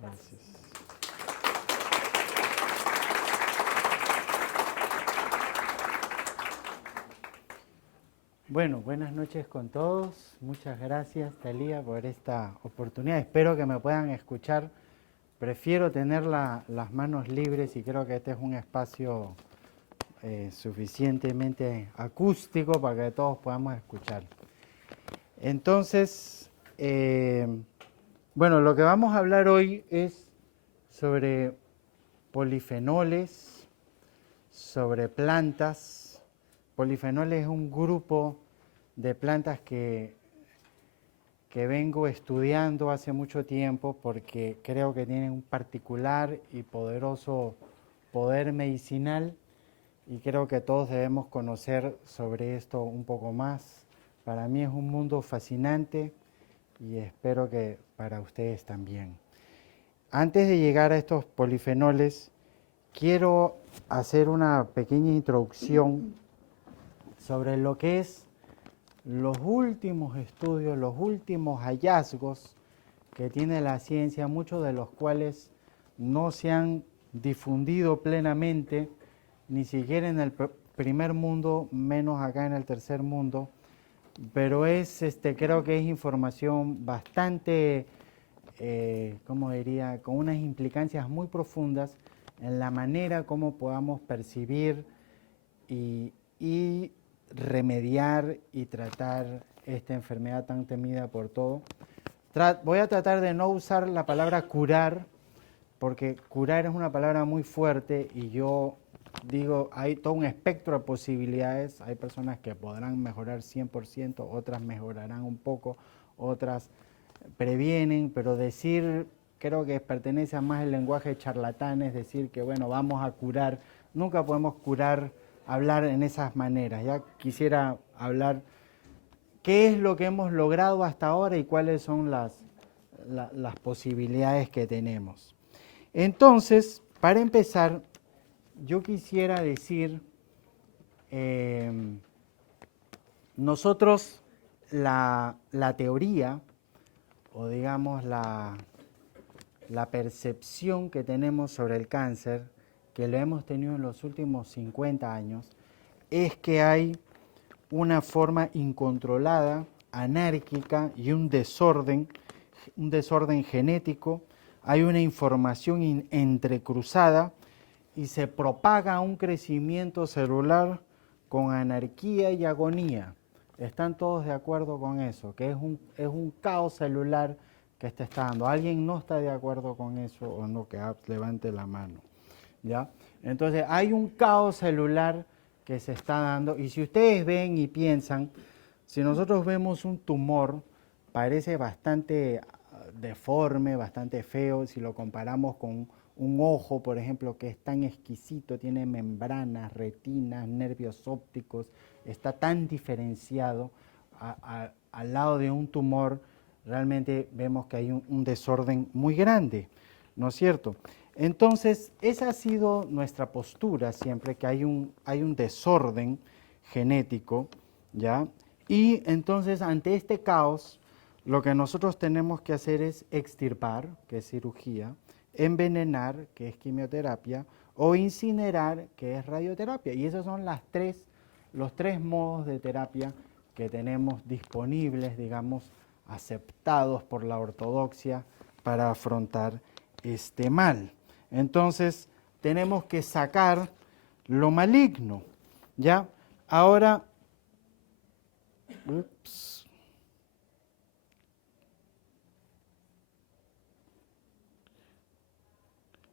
Gracias. Bueno, buenas noches con todos. Muchas gracias, Talía, por esta oportunidad. Espero que me puedan escuchar. Prefiero tener las manos libres y creo que este es un espacio suficientemente acústico para que todos podamos escuchar. Entonces, bueno, lo que vamos a hablar hoy es sobre polifenoles, sobre plantas. Polifenoles es un grupo de plantas que vengo estudiando hace mucho tiempo porque creo que tienen un particular y poderoso poder medicinal y creo que todos debemos conocer sobre esto un poco más. Para mí es un mundo fascinante y espero que para ustedes también. Antes de llegar a estos polifenoles, quiero hacer una pequeña introducción sobre lo que es los últimos estudios, los últimos hallazgos que tiene la ciencia, muchos de los cuales no se han difundido plenamente, ni siquiera en el primer mundo, menos acá en el tercer mundo, pero creo que es información bastante, ¿cómo diría?, con unas implicancias muy profundas en la manera como podamos percibir y remediar y tratar esta enfermedad tan temida por todo. Voy a tratar de no usar la palabra curar, porque curar es una palabra muy fuerte y yo digo, hay todo un espectro de posibilidades. Hay personas que podrán mejorar 100%, otras mejorarán un poco, otras previenen, pero decir, creo que pertenece a más el lenguaje charlatán, es decir, que bueno, vamos a curar, nunca podemos curar, hablar en esas maneras. Ya quisiera hablar qué es lo que hemos logrado hasta ahora y cuáles son las posibilidades que tenemos. Entonces, para empezar, yo quisiera decir, nosotros la teoría, o digamos la percepción que tenemos sobre el cáncer, que lo hemos tenido en los últimos 50 años, es que hay una forma incontrolada, anárquica y un desorden genético, hay una información entrecruzada y se propaga un crecimiento celular con anarquía y agonía. ¿Están todos de acuerdo con eso? Que es un caos celular que está dando. ¿Alguien no está de acuerdo con eso o no? Que levante la mano. ¿Ya? Entonces hay un caos celular que se está dando y si ustedes ven y piensan, si nosotros vemos un tumor, parece bastante deforme, bastante feo, si lo comparamos con un ojo, por ejemplo, que es tan exquisito, tiene membranas, retinas, nervios ópticos, está tan diferenciado al lado de un tumor, realmente vemos que hay un desorden muy grande, ¿no es cierto? Entonces, esa ha sido nuestra postura siempre, que hay un desorden genético, ¿ya? Y entonces, ante este caos, lo que nosotros tenemos que hacer es extirpar, que es cirugía, envenenar, que es quimioterapia, o incinerar, que es radioterapia. Y esos son los tres modos de terapia que tenemos disponibles, digamos, aceptados por la ortodoxia para afrontar este mal. Entonces, tenemos que sacar lo maligno, ¿ya? Ahora,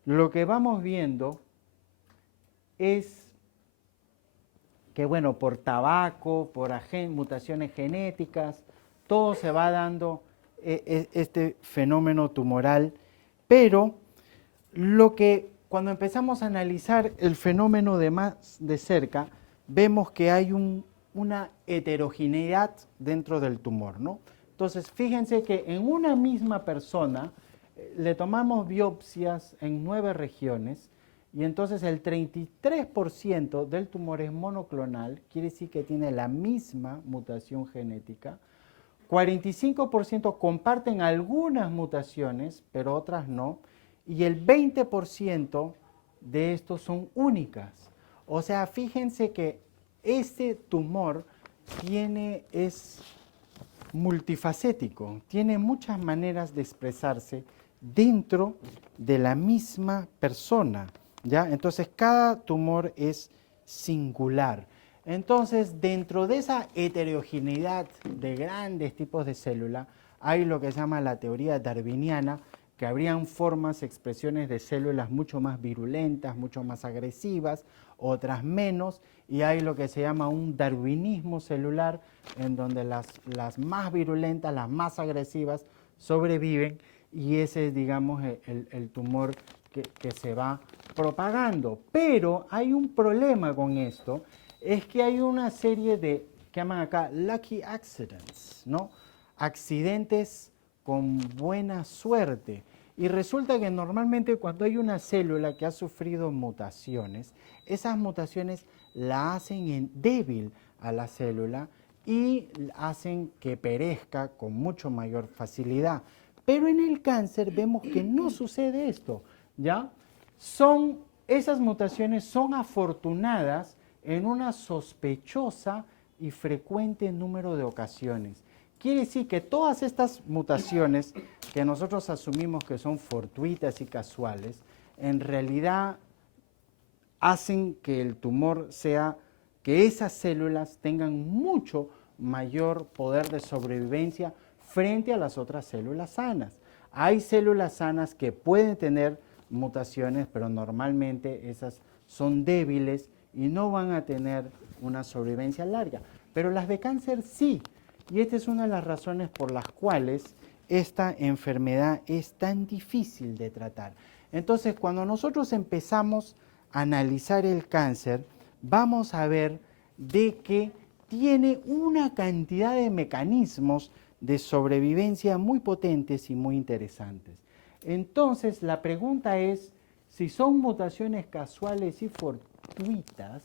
lo que vamos viendo es que, bueno, por tabaco, por mutaciones genéticas, todo se va dando este fenómeno tumoral, pero cuando empezamos a analizar el fenómeno de más de cerca, vemos que hay una heterogeneidad dentro del tumor, ¿no? Entonces, fíjense que en una misma persona le tomamos biopsias en 9 regiones y entonces el 33% del tumor es monoclonal, quiere decir que tiene la misma mutación genética. 45% comparten algunas mutaciones, pero otras no. y el 20% de estos son únicas. O sea, fíjense que este tumor es multifacético, tiene muchas maneras de expresarse dentro de la misma persona, ¿ya? Entonces, cada tumor es singular. Entonces, dentro de esa heterogeneidad de grandes tipos de célula, hay lo que se llama la teoría darwiniana, que habrían formas, expresiones de células mucho más virulentas, mucho más agresivas, otras menos, y hay lo que se llama un darwinismo celular, en donde las más virulentas, las más agresivas, sobreviven, y ese es, digamos, el tumor que se va propagando. Pero hay un problema con esto, es que hay una serie de, que llaman acá, lucky accidents, ¿no? Accidentes con buena suerte. Y resulta que normalmente cuando hay una célula que ha sufrido mutaciones, esas mutaciones la hacen débil a la célula y hacen que perezca con mucho mayor facilidad. Pero en el cáncer vemos que no sucede esto, ¿ya? Esas mutaciones son afortunadas en una sospechosa y frecuente número de ocasiones. Quiere decir que todas estas mutaciones que nosotros asumimos que son fortuitas y casuales, en realidad hacen que el tumor que esas células tengan mucho mayor poder de sobrevivencia frente a las otras células sanas. Hay células sanas que pueden tener mutaciones, pero normalmente esas son débiles y no van a tener una sobrevivencia larga. Pero las de cáncer sí. Y esta es una de las razones por las cuales esta enfermedad es tan difícil de tratar. Entonces, cuando nosotros empezamos a analizar el cáncer, vamos a ver de que tiene una cantidad de mecanismos de sobrevivencia muy potentes y muy interesantes. Entonces, la pregunta es si son mutaciones casuales y fortuitas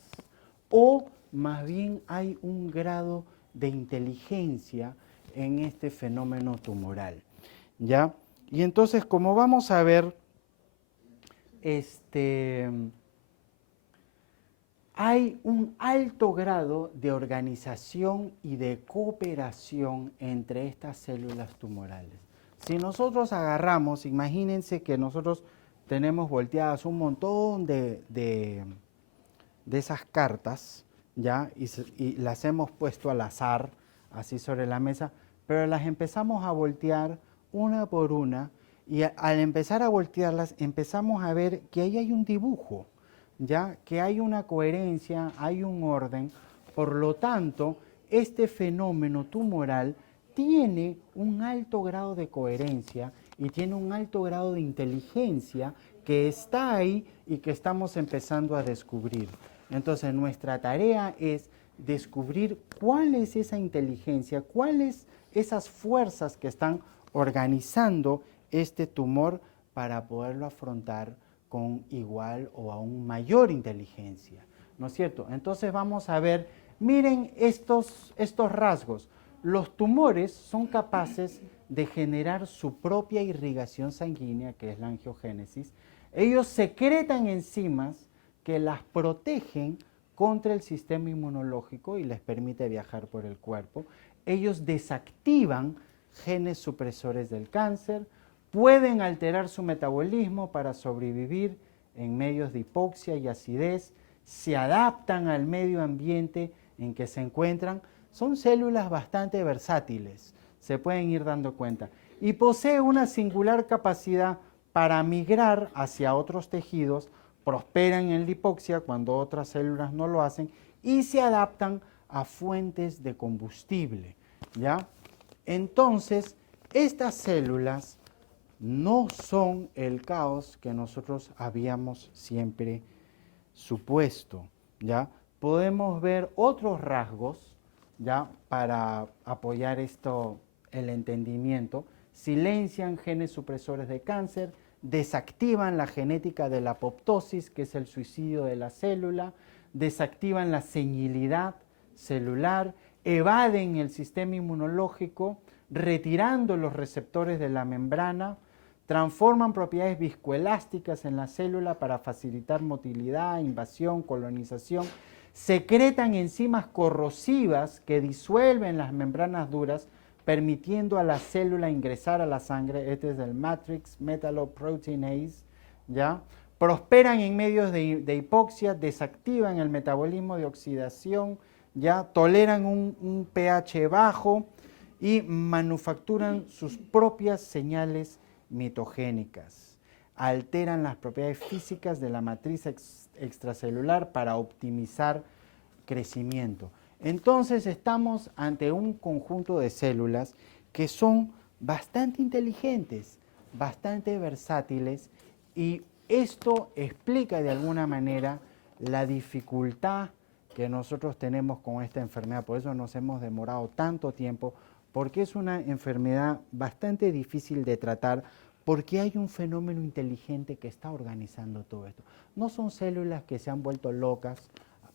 o más bien hay un grado de inteligencia en este fenómeno tumoral, ¿ya? Y entonces, como vamos a ver, hay un alto grado de organización y de cooperación entre estas células tumorales. Si nosotros agarramos, imagínense que nosotros tenemos volteadas un montón de esas cartas, ¿ya? Y las hemos puesto al azar, así sobre la mesa, pero las empezamos a voltear una por una, y al empezar a voltearlas empezamos a ver que ahí hay un dibujo, ¿ya? Que hay una coherencia, hay un orden. Por lo tanto, este fenómeno tumoral tiene un alto grado de coherencia y tiene un alto grado de inteligencia que está ahí y que estamos empezando a descubrir. Entonces, nuestra tarea es descubrir cuál es esa inteligencia, cuáles esas fuerzas que están organizando este tumor para poderlo afrontar con igual o aún mayor inteligencia, ¿no es cierto? Entonces vamos a ver, miren estos rasgos. Los tumores son capaces de generar su propia irrigación sanguínea, que es la angiogénesis. Ellos secretan enzimas que las protegen contra el sistema inmunológico y les permite viajar por el cuerpo. Ellos desactivan genes supresores del cáncer, pueden alterar su metabolismo para sobrevivir en medios de hipoxia y acidez, se adaptan al medio ambiente en que se encuentran. Son células bastante versátiles, se pueden ir dando cuenta. Y posee una singular capacidad para migrar hacia otros tejidos, prosperan en la hipoxia cuando otras células no lo hacen y se adaptan a fuentes de combustible, ¿ya? Entonces, estas células no son el caos que nosotros habíamos siempre supuesto, ¿ya? Podemos ver otros rasgos, ¿ya? Para apoyar el entendimiento. Silencian genes supresores de cáncer, desactivan la genética de la apoptosis, que es el suicidio de la célula, desactivan la senilidad celular, evaden el sistema inmunológico, retirando los receptores de la membrana, transforman propiedades viscoelásticas en la célula para facilitar motilidad, invasión, colonización, secretan enzimas corrosivas que disuelven las membranas duras, permitiendo a la célula ingresar a la sangre. Este es el matrix metalloproteinase, ¿ya? Prosperan en medios de hipoxia, desactivan el metabolismo de oxidación, ¿ya? Toleran un pH bajo y manufacturan sus propias señales mitogénicas. Alteran las propiedades físicas de la matriz extracelular para optimizar crecimiento. Entonces estamos ante un conjunto de células que son bastante inteligentes, bastante versátiles, y esto explica de alguna manera la dificultad que nosotros tenemos con esta enfermedad. Por eso nos hemos demorado tanto tiempo, porque es una enfermedad bastante difícil de tratar, porque hay un fenómeno inteligente que está organizando todo esto. No son células que se han vuelto locas,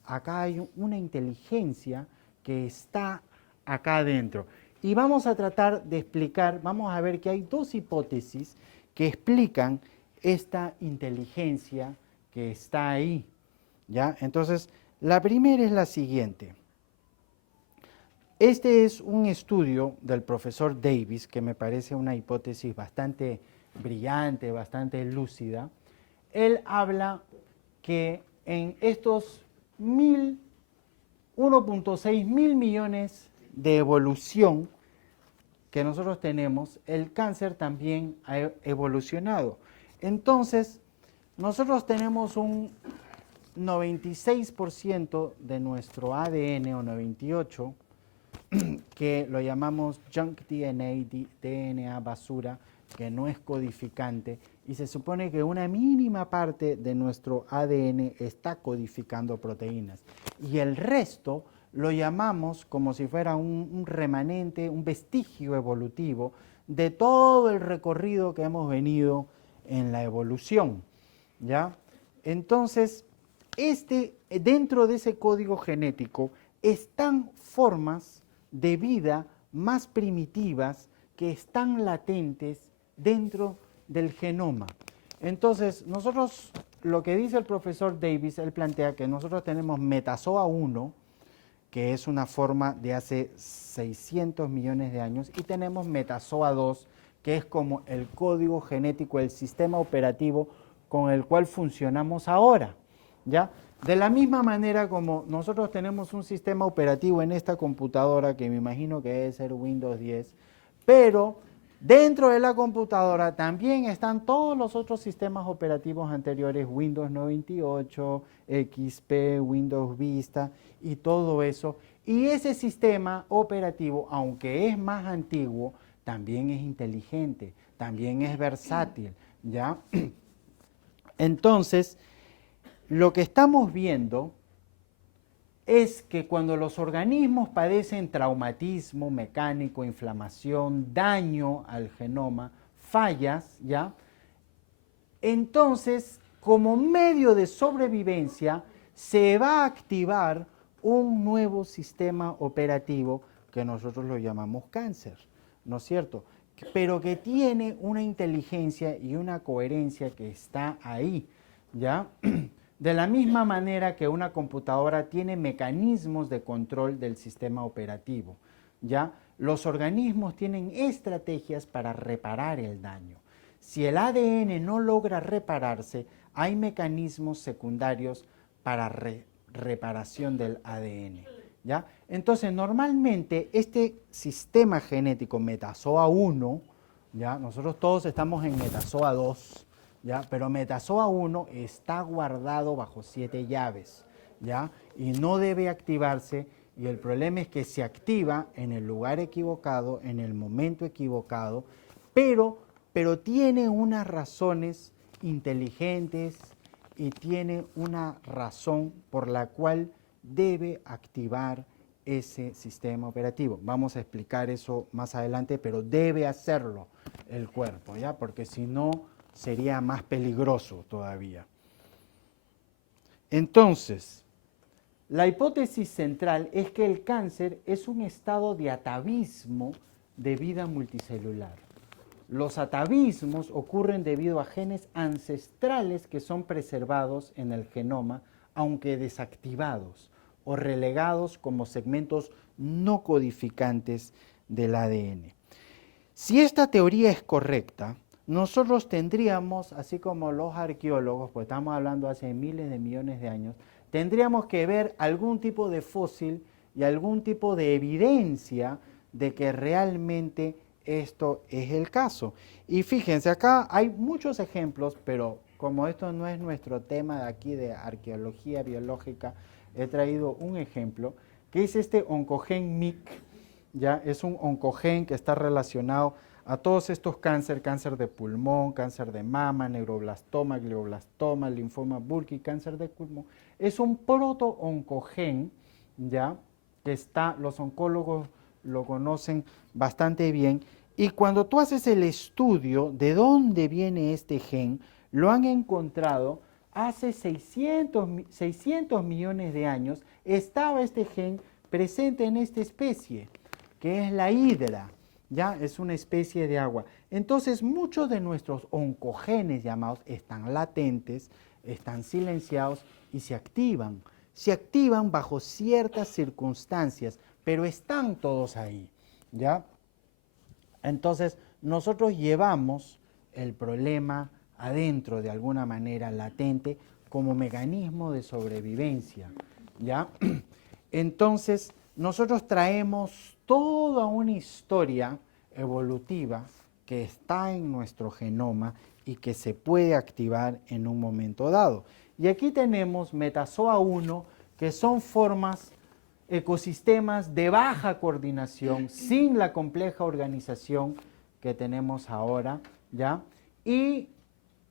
acá hay una inteligencia que está acá adentro. Y vamos a tratar de explicar, vamos a ver que hay dos hipótesis que explican esta inteligencia que está ahí, ¿ya? Entonces, la primera es la siguiente. Este es un estudio del profesor Davis, que me parece una hipótesis bastante brillante, bastante lúcida. Él habla que en estos 1.6 mil millones de evolución que nosotros tenemos, el cáncer también ha evolucionado. Entonces, nosotros tenemos un 96% de nuestro ADN, o 98%, que lo llamamos junk DNA, DNA basura, que no es codificante, y se supone que una mínima parte de nuestro ADN está codificando proteínas. Y el resto lo llamamos como si fuera un remanente, un vestigio evolutivo de todo el recorrido que hemos venido en la evolución, ¿ya? Entonces, dentro de ese código genético están formas de vida más primitivas que están latentes dentro del genoma. Entonces, nosotros, lo que dice el profesor Davis, él plantea que nosotros tenemos Metazoa 1, que es una forma de hace 600 millones de años, y tenemos Metazoa 2, que es como el código genético, el sistema operativo con el cual funcionamos ahora, ¿ya? De la misma manera como nosotros tenemos un sistema operativo en esta computadora, que me imagino que debe ser Windows 10, pero dentro de la computadora también están todos los otros sistemas operativos anteriores, Windows 98, XP, Windows Vista y todo eso. Y ese sistema operativo, aunque es más antiguo, también es inteligente, también es versátil, ¿ya? Entonces, lo que estamos viendo es que cuando los organismos padecen traumatismo mecánico, inflamación, daño al genoma, fallas, ¿ya? Entonces, como medio de sobrevivencia, se va a activar un nuevo sistema operativo que nosotros lo llamamos cáncer, ¿no es cierto? Pero que tiene una inteligencia y una coherencia que está ahí, ¿ya? De la misma manera que una computadora tiene mecanismos de control del sistema operativo, ¿ya? Los organismos tienen estrategias para reparar el daño. Si el ADN no logra repararse, hay mecanismos secundarios para reparación del ADN, ¿ya? Entonces, normalmente este sistema genético Metazoa 1, ¿ya? Nosotros todos estamos en Metazoa 2, ¿ya? Pero Metazoa 1 está guardado bajo 7 llaves, ¿ya? Y no debe activarse, y el problema es que se activa en el lugar equivocado, en el momento equivocado, pero tiene unas razones inteligentes y tiene una razón por la cual debe activar ese sistema operativo. Vamos a explicar eso más adelante, pero debe hacerlo el cuerpo, ¿ya? Porque si no, sería más peligroso todavía. Entonces, la hipótesis central es que el cáncer es un estado de atavismo de vida multicelular. Los atavismos ocurren debido a genes ancestrales que son preservados en el genoma, aunque desactivados o relegados como segmentos no codificantes del ADN. Si esta teoría es correcta, nosotros tendríamos, así como los arqueólogos, pues estamos hablando hace miles de millones de años, tendríamos que ver algún tipo de fósil y algún tipo de evidencia de que realmente esto es el caso. Y fíjense, acá hay muchos ejemplos, pero como esto no es nuestro tema de aquí de arqueología biológica, he traído un ejemplo, que es este oncogen MYC. Ya es un oncogen que está relacionado a todos estos cánceres, cáncer de pulmón, cáncer de mama, neuroblastoma, glioblastoma, linfoma Burkitt, cáncer de pulmón. Es un proto-oncogen, ya, que está, los oncólogos lo conocen bastante bien, y cuando tú haces el estudio de dónde viene este gen, lo han encontrado hace 600 millones de años, estaba este gen presente en esta especie, que es la hidra, ya es una especie de agua. Entonces muchos de nuestros oncogenes llamados están latentes, están silenciados y se activan. Se activan bajo ciertas circunstancias, pero están todos ahí, ¿ya? Entonces nosotros llevamos el problema adentro de alguna manera latente como mecanismo de sobrevivencia, ¿ya? Entonces nosotros traemos toda una historia evolutiva que está en nuestro genoma y que se puede activar en un momento dado. Y aquí tenemos Metazoa 1, que son formas, ecosistemas de baja coordinación, sin la compleja organización que tenemos ahora, ¿ya? Y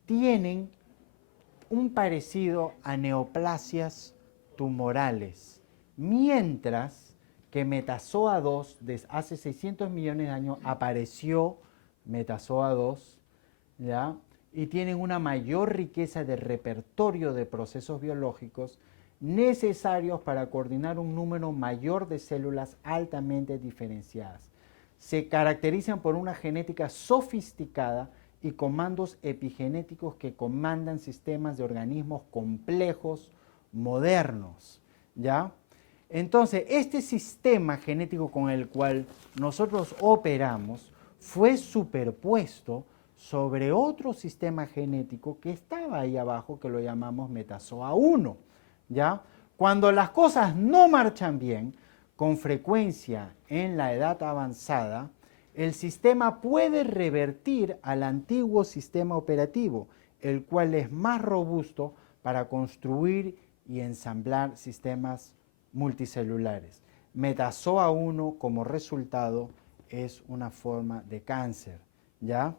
tienen un parecido a neoplasias tumorales, mientras que Metazoa 2, desde hace 600 millones de años, apareció Metazoa 2, ¿ya? Y tienen una mayor riqueza de repertorio de procesos biológicos necesarios para coordinar un número mayor de células altamente diferenciadas. Se caracterizan por una genética sofisticada y comandos epigenéticos que comandan sistemas de organismos complejos, modernos, ¿ya? Entonces, este sistema genético con el cual nosotros operamos fue superpuesto sobre otro sistema genético que estaba ahí abajo, que lo llamamos Metazoa 1, ¿ya? Cuando las cosas no marchan bien, con frecuencia en la edad avanzada, el sistema puede revertir al antiguo sistema operativo, el cual es más robusto para construir y ensamblar sistemas multicelulares. Metazoa 1 como resultado es una forma de cáncer, ¿ya?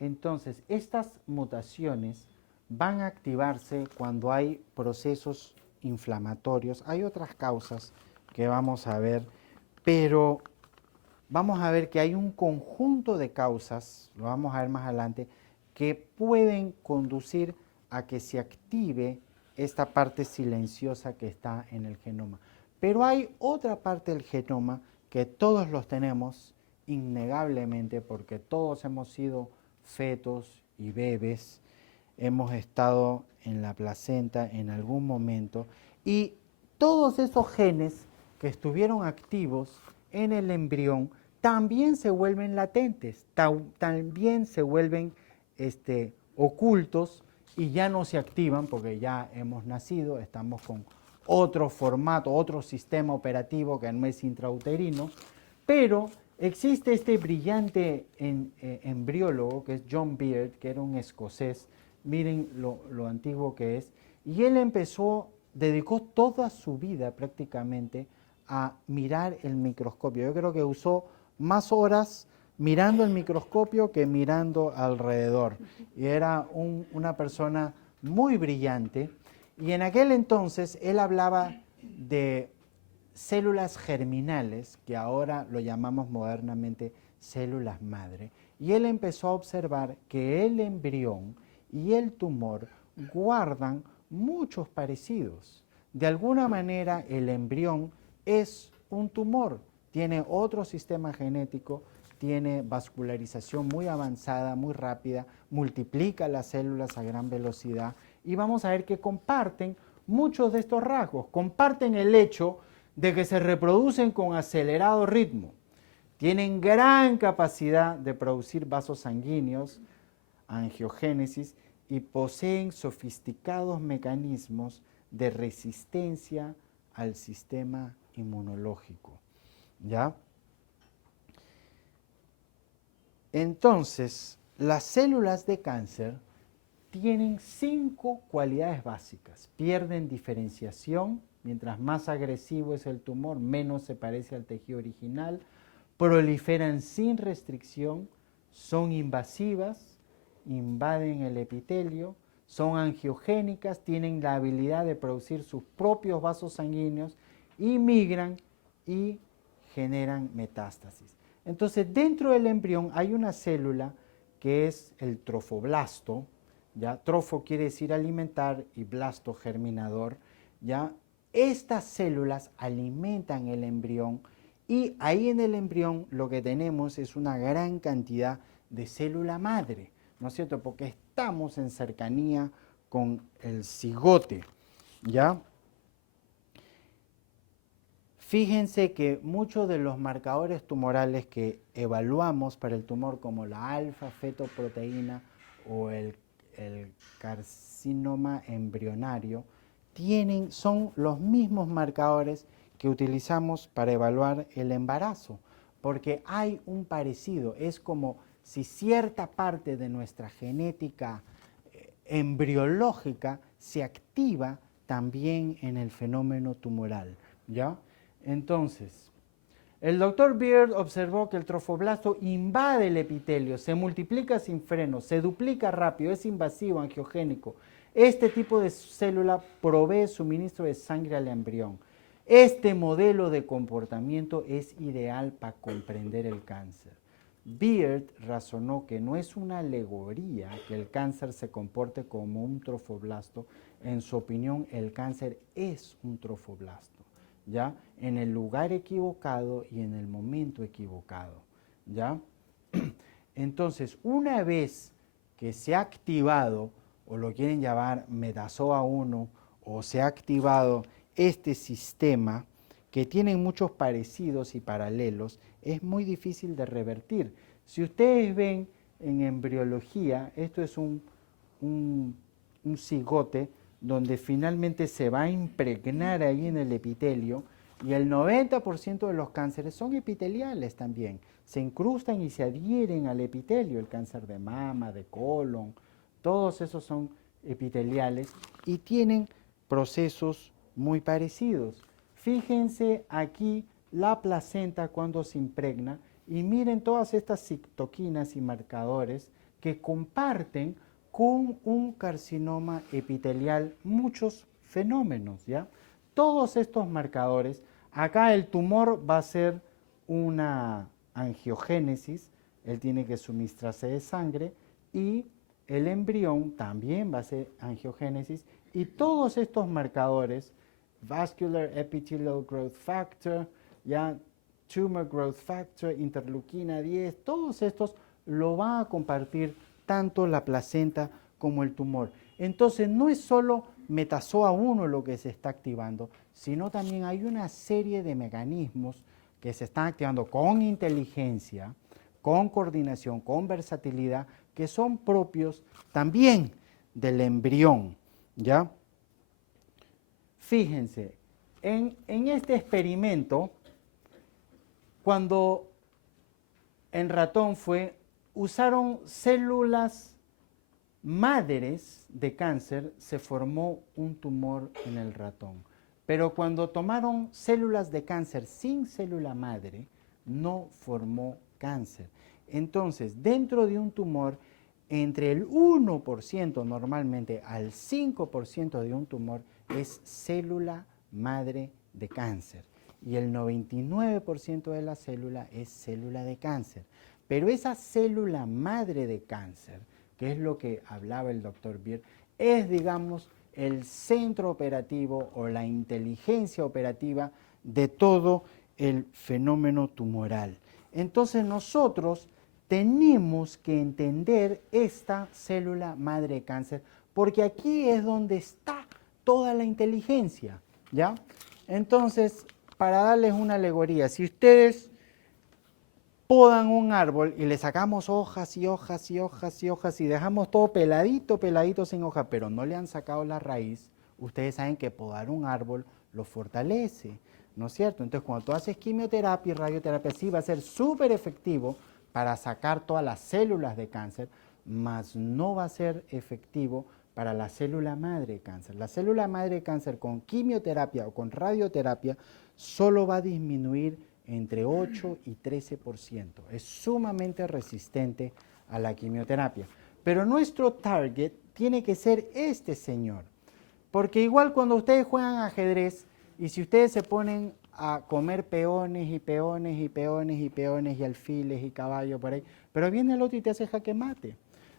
Entonces, estas mutaciones van a activarse cuando hay procesos inflamatorios. Hay otras causas que vamos a ver, pero vamos a ver que hay un conjunto de causas, lo vamos a ver más adelante, que pueden conducir a que se active esta parte silenciosa que está en el genoma. Pero hay otra parte del genoma que todos los tenemos innegablemente, porque todos hemos sido fetos y bebés, hemos estado en la placenta en algún momento, y todos esos genes que estuvieron activos en el embrión también se vuelven latentes, también se vuelven ocultos y ya no se activan porque ya hemos nacido, estamos con otro formato, otro sistema operativo que no es intrauterino, pero existe este brillante embriólogo que es John Beard, que era un escocés, miren lo antiguo que es, y él dedicó toda su vida prácticamente a mirar el microscopio. Yo creo que usó más horas mirando el microscopio que mirando alrededor. Y era una persona muy brillante. Y en aquel entonces él hablaba de células germinales, que ahora lo llamamos modernamente células madre. Y él empezó a observar que el embrión y el tumor guardan muchos parecidos. De alguna manera el embrión es un tumor, tiene otro sistema genético, tiene vascularización muy avanzada, muy rápida, multiplica las células a gran velocidad y vamos a ver que comparten muchos de estos rasgos, comparten el hecho de que se reproducen con acelerado ritmo, tienen gran capacidad de producir vasos sanguíneos, angiogénesis, y poseen sofisticados mecanismos de resistencia al sistema inmunológico. ¿Ya? Entonces, las células de cáncer tienen 5 cualidades básicas. Pierden diferenciación, mientras más agresivo es el tumor, menos se parece al tejido original. Proliferan sin restricción, son invasivas, invaden el epitelio, son angiogénicas, tienen la habilidad de producir sus propios vasos sanguíneos y migran y generan metástasis. Entonces, dentro del embrión hay una célula que es el trofoblasto, ¿ya? Trofo quiere decir alimentar y blasto germinador, ¿ya? Estas células alimentan el embrión y ahí en el embrión lo que tenemos es una gran cantidad de célula madre, ¿no es cierto? Porque estamos en cercanía con el cigote, ¿ya? Fíjense que muchos de los marcadores tumorales que evaluamos para el tumor, como la alfa-fetoproteína o el carcinoma embrionario, son los mismos marcadores que utilizamos para evaluar el embarazo, porque hay un parecido, es como si cierta parte de nuestra genética embriológica se activa también en el fenómeno tumoral, ¿ya? Entonces, el doctor Beard observó que el trofoblasto invade el epitelio, se multiplica sin freno, se duplica rápido, es invasivo, angiogénico. Este tipo de célula provee suministro de sangre al embrión. Este modelo de comportamiento es ideal para comprender el cáncer. Beard razonó que no es una alegoría que el cáncer se comporte como un trofoblasto. En su opinión, el cáncer es un trofoblasto, ¿ya? En el lugar equivocado y en el momento equivocado, ¿ya? Entonces, una vez que se ha activado, o lo quieren llamar metazoa 1, o se ha activado este sistema, que tienen muchos parecidos y paralelos, es muy difícil de revertir. Si ustedes ven en embriología, esto es un cigote donde finalmente se va a impregnar ahí en el epitelio, y el 90% de los cánceres son epiteliales también. Se incrustan y se adhieren al epitelio, el cáncer de mama, de colon, todos esos son epiteliales y tienen procesos muy parecidos. Fíjense aquí la placenta cuando se impregna y miren todas estas citoquinas y marcadores que comparten con un carcinoma epitelial muchos fenómenos, ¿ya? Todos estos marcadores, acá el tumor va a ser una angiogénesis, él tiene que suministrarse de sangre, y el embrión también va a ser angiogénesis, y todos estos marcadores, vascular epithelial growth factor, ya, tumor growth factor, interleuquina 10, todos estos lo van a compartir tanto la placenta como el tumor. Entonces no es solo metazoa 1 lo que se está activando, sino también hay una serie de mecanismos que se están activando con inteligencia, con coordinación, con versatilidad, que son propios también del embrión, ¿ya? Fíjense, en este experimento, cuando en ratón usaron células madres de cáncer, se formó un tumor en el ratón. Pero cuando tomaron células de cáncer sin célula madre, no formó cáncer. Entonces, dentro de un tumor, entre el 1% normalmente al 5% de un tumor es célula madre de cáncer. Y el 99% de la célula es célula de cáncer. Pero esa célula madre de cáncer, que es lo que hablaba el doctor Beer, es, digamos, el centro operativo o la inteligencia operativa de todo el fenómeno tumoral. Entonces nosotros tenemos que entender esta célula madre de cáncer, porque aquí es donde está toda la inteligencia, ¿ya? Entonces, para darles una alegoría, si ustedes podan un árbol y le sacamos hojas y hojas y hojas y hojas y dejamos todo peladito, peladito sin hoja, pero no le han sacado la raíz, ustedes saben que podar un árbol lo fortalece, ¿no es cierto? Entonces, cuando tú haces quimioterapia y radioterapia, sí va a ser súper efectivo para sacar todas las células de cáncer, mas no va a ser efectivo para la célula madre de cáncer. La célula madre de cáncer con quimioterapia o con radioterapia solo va a disminuir entre 8 y 13%. Es sumamente resistente a la quimioterapia. Pero nuestro target tiene que ser este señor. Porque igual cuando ustedes juegan ajedrez y si ustedes se ponen a comer peones y peones y peones y peones y alfiles y caballo por ahí, pero viene el otro y te hace jaque mate.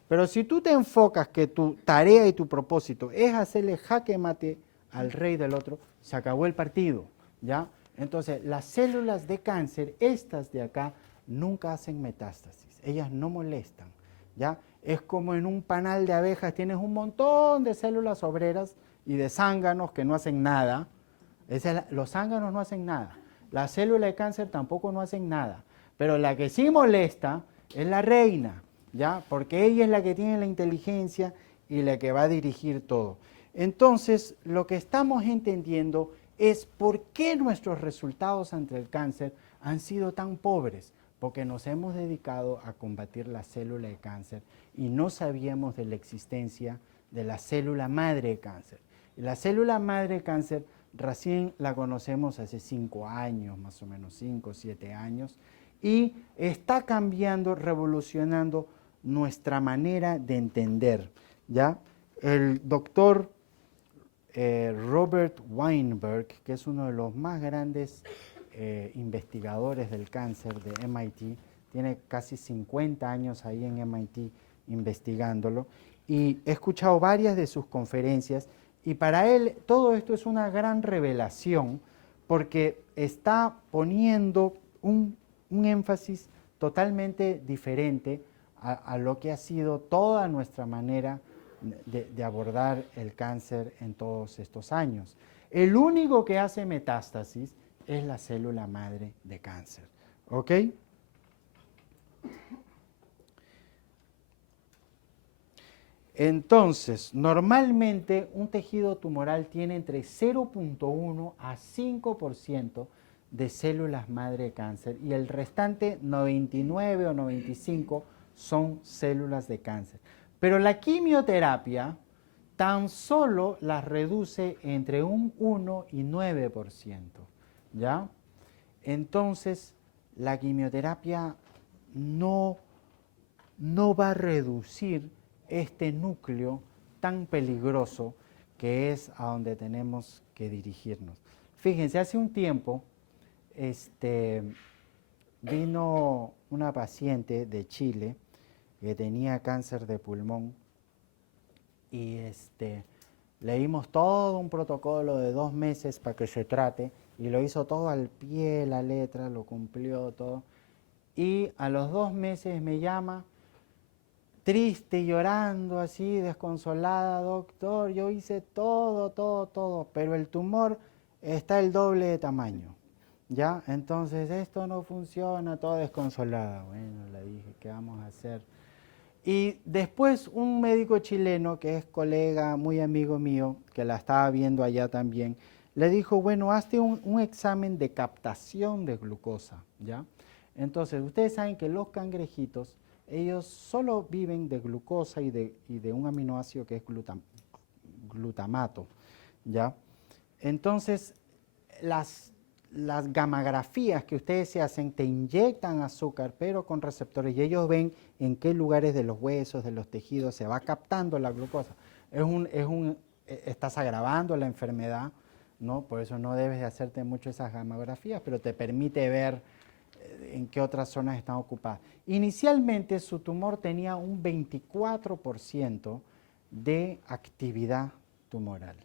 Pero si tú te enfocas que tu tarea y tu propósito es hacerle jaque mate al rey del otro, se acabó el partido, ¿ya? Entonces, las células de cáncer, estas de acá, nunca hacen metástasis, ellas no molestan, ¿ya? Es como en un panal de abejas, tienes un montón de células obreras y de zánganos que no hacen nada. Los zánganos no hacen nada, las células de cáncer tampoco no hacen nada, pero la que sí molesta es la reina, ¿ya? Porque ella es la que tiene la inteligencia y la que va a dirigir todo. Entonces, lo que estamos entendiendo es por qué nuestros resultados ante el cáncer han sido tan pobres, porque nos hemos dedicado a combatir la célula de cáncer y no sabíamos de la existencia de la célula madre de cáncer. Y la célula madre de cáncer recién la conocemos hace 5 años, más o menos 5 o 7 años, y está cambiando, revolucionando nuestra manera de entender, ¿ya? El doctor Robert Weinberg, que es uno de los más grandes investigadores del cáncer de MIT, tiene casi 50 años ahí en MIT investigándolo, y he escuchado varias de sus conferencias, y para él todo esto es una gran revelación, porque está poniendo un énfasis totalmente diferente a lo que ha sido toda nuestra manera de abordar el cáncer en todos estos años. El único que hace metástasis es la célula madre de cáncer. ¿Ok? Entonces, normalmente un tejido tumoral tiene entre 0.1 a 5% de células madre de cáncer y el restante 99 o 95 son células de cáncer. Pero la quimioterapia tan solo las reduce entre un 1 y 9%, ¿ya? Entonces, la quimioterapia no va a reducir este núcleo tan peligroso que es a donde tenemos que dirigirnos. Fíjense, hace un tiempo vino una paciente de Chile que tenía cáncer de pulmón y le dimos todo un protocolo de 2 meses para que se trate y lo hizo todo al pie de la letra, lo cumplió todo. Y a los 2 meses me llama, triste, llorando así, desconsolada: doctor, yo hice todo, pero el tumor está el doble de tamaño, ¿ya? Entonces esto no funciona, toda desconsolada. Bueno, le dije, ¿qué vamos a hacer? Y después un médico chileno, que es colega, muy amigo mío, que la estaba viendo allá también, le dijo, bueno, hazte un examen de captación de glucosa, ¿ya? Entonces, ustedes saben que los cangrejitos, ellos solo viven de glucosa y de un aminoácido que es glutamato, ¿ya? Entonces, las gamografías que ustedes se hacen te inyectan azúcar, pero con receptores, y ellos ven en qué lugares de los huesos, de los tejidos, se va captando la glucosa. Estás agravando la enfermedad, ¿no? Por eso no debes de hacerte mucho esas gamografías, pero te permite ver en qué otras zonas están ocupadas. Inicialmente su tumor tenía un 24% de actividad tumoral.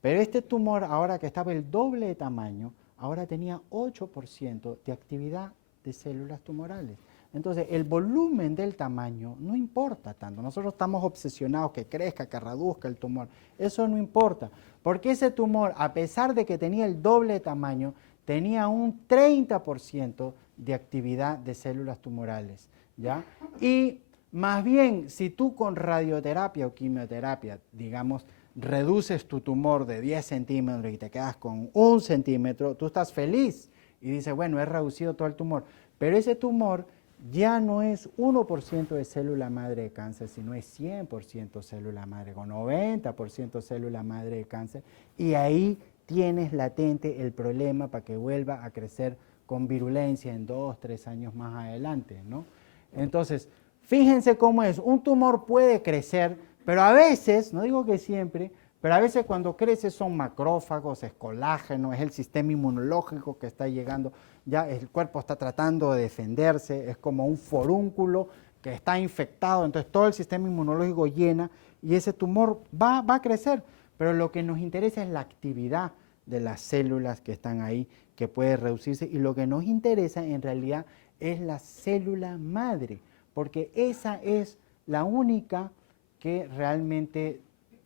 Pero este tumor, ahora que estaba el doble de tamaño, ahora tenía 8% de actividad de células tumorales. Entonces, el volumen del tamaño no importa tanto. Nosotros estamos obsesionados que crezca, que reduzca el tumor. Eso no importa, porque ese tumor, a pesar de que tenía el doble de tamaño, tenía un 30% de actividad de células tumorales, ¿ya? Y más bien, si tú con radioterapia o quimioterapia, digamos, reduces tu tumor de 10 centímetros y te quedas con 1 centímetro, tú estás feliz y dices, bueno, he reducido todo el tumor. Pero ese tumor ya no es 1% de célula madre de cáncer, sino es 100% célula madre, con 90% célula madre de cáncer, y ahí tienes latente el problema para que vuelva a crecer con virulencia en 2, 3 años más adelante, ¿no? Entonces, fíjense cómo es, un tumor puede crecer, pero a veces, no digo que siempre, pero a veces cuando crece son macrófagos, es colágeno, es el sistema inmunológico que está llegando, ya el cuerpo está tratando de defenderse, es como un forúnculo que está infectado, entonces todo el sistema inmunológico llena y ese tumor va a crecer, pero lo que nos interesa es la actividad de las células que están ahí, que puede reducirse, y lo que nos interesa en realidad es la célula madre, porque esa es la única que realmente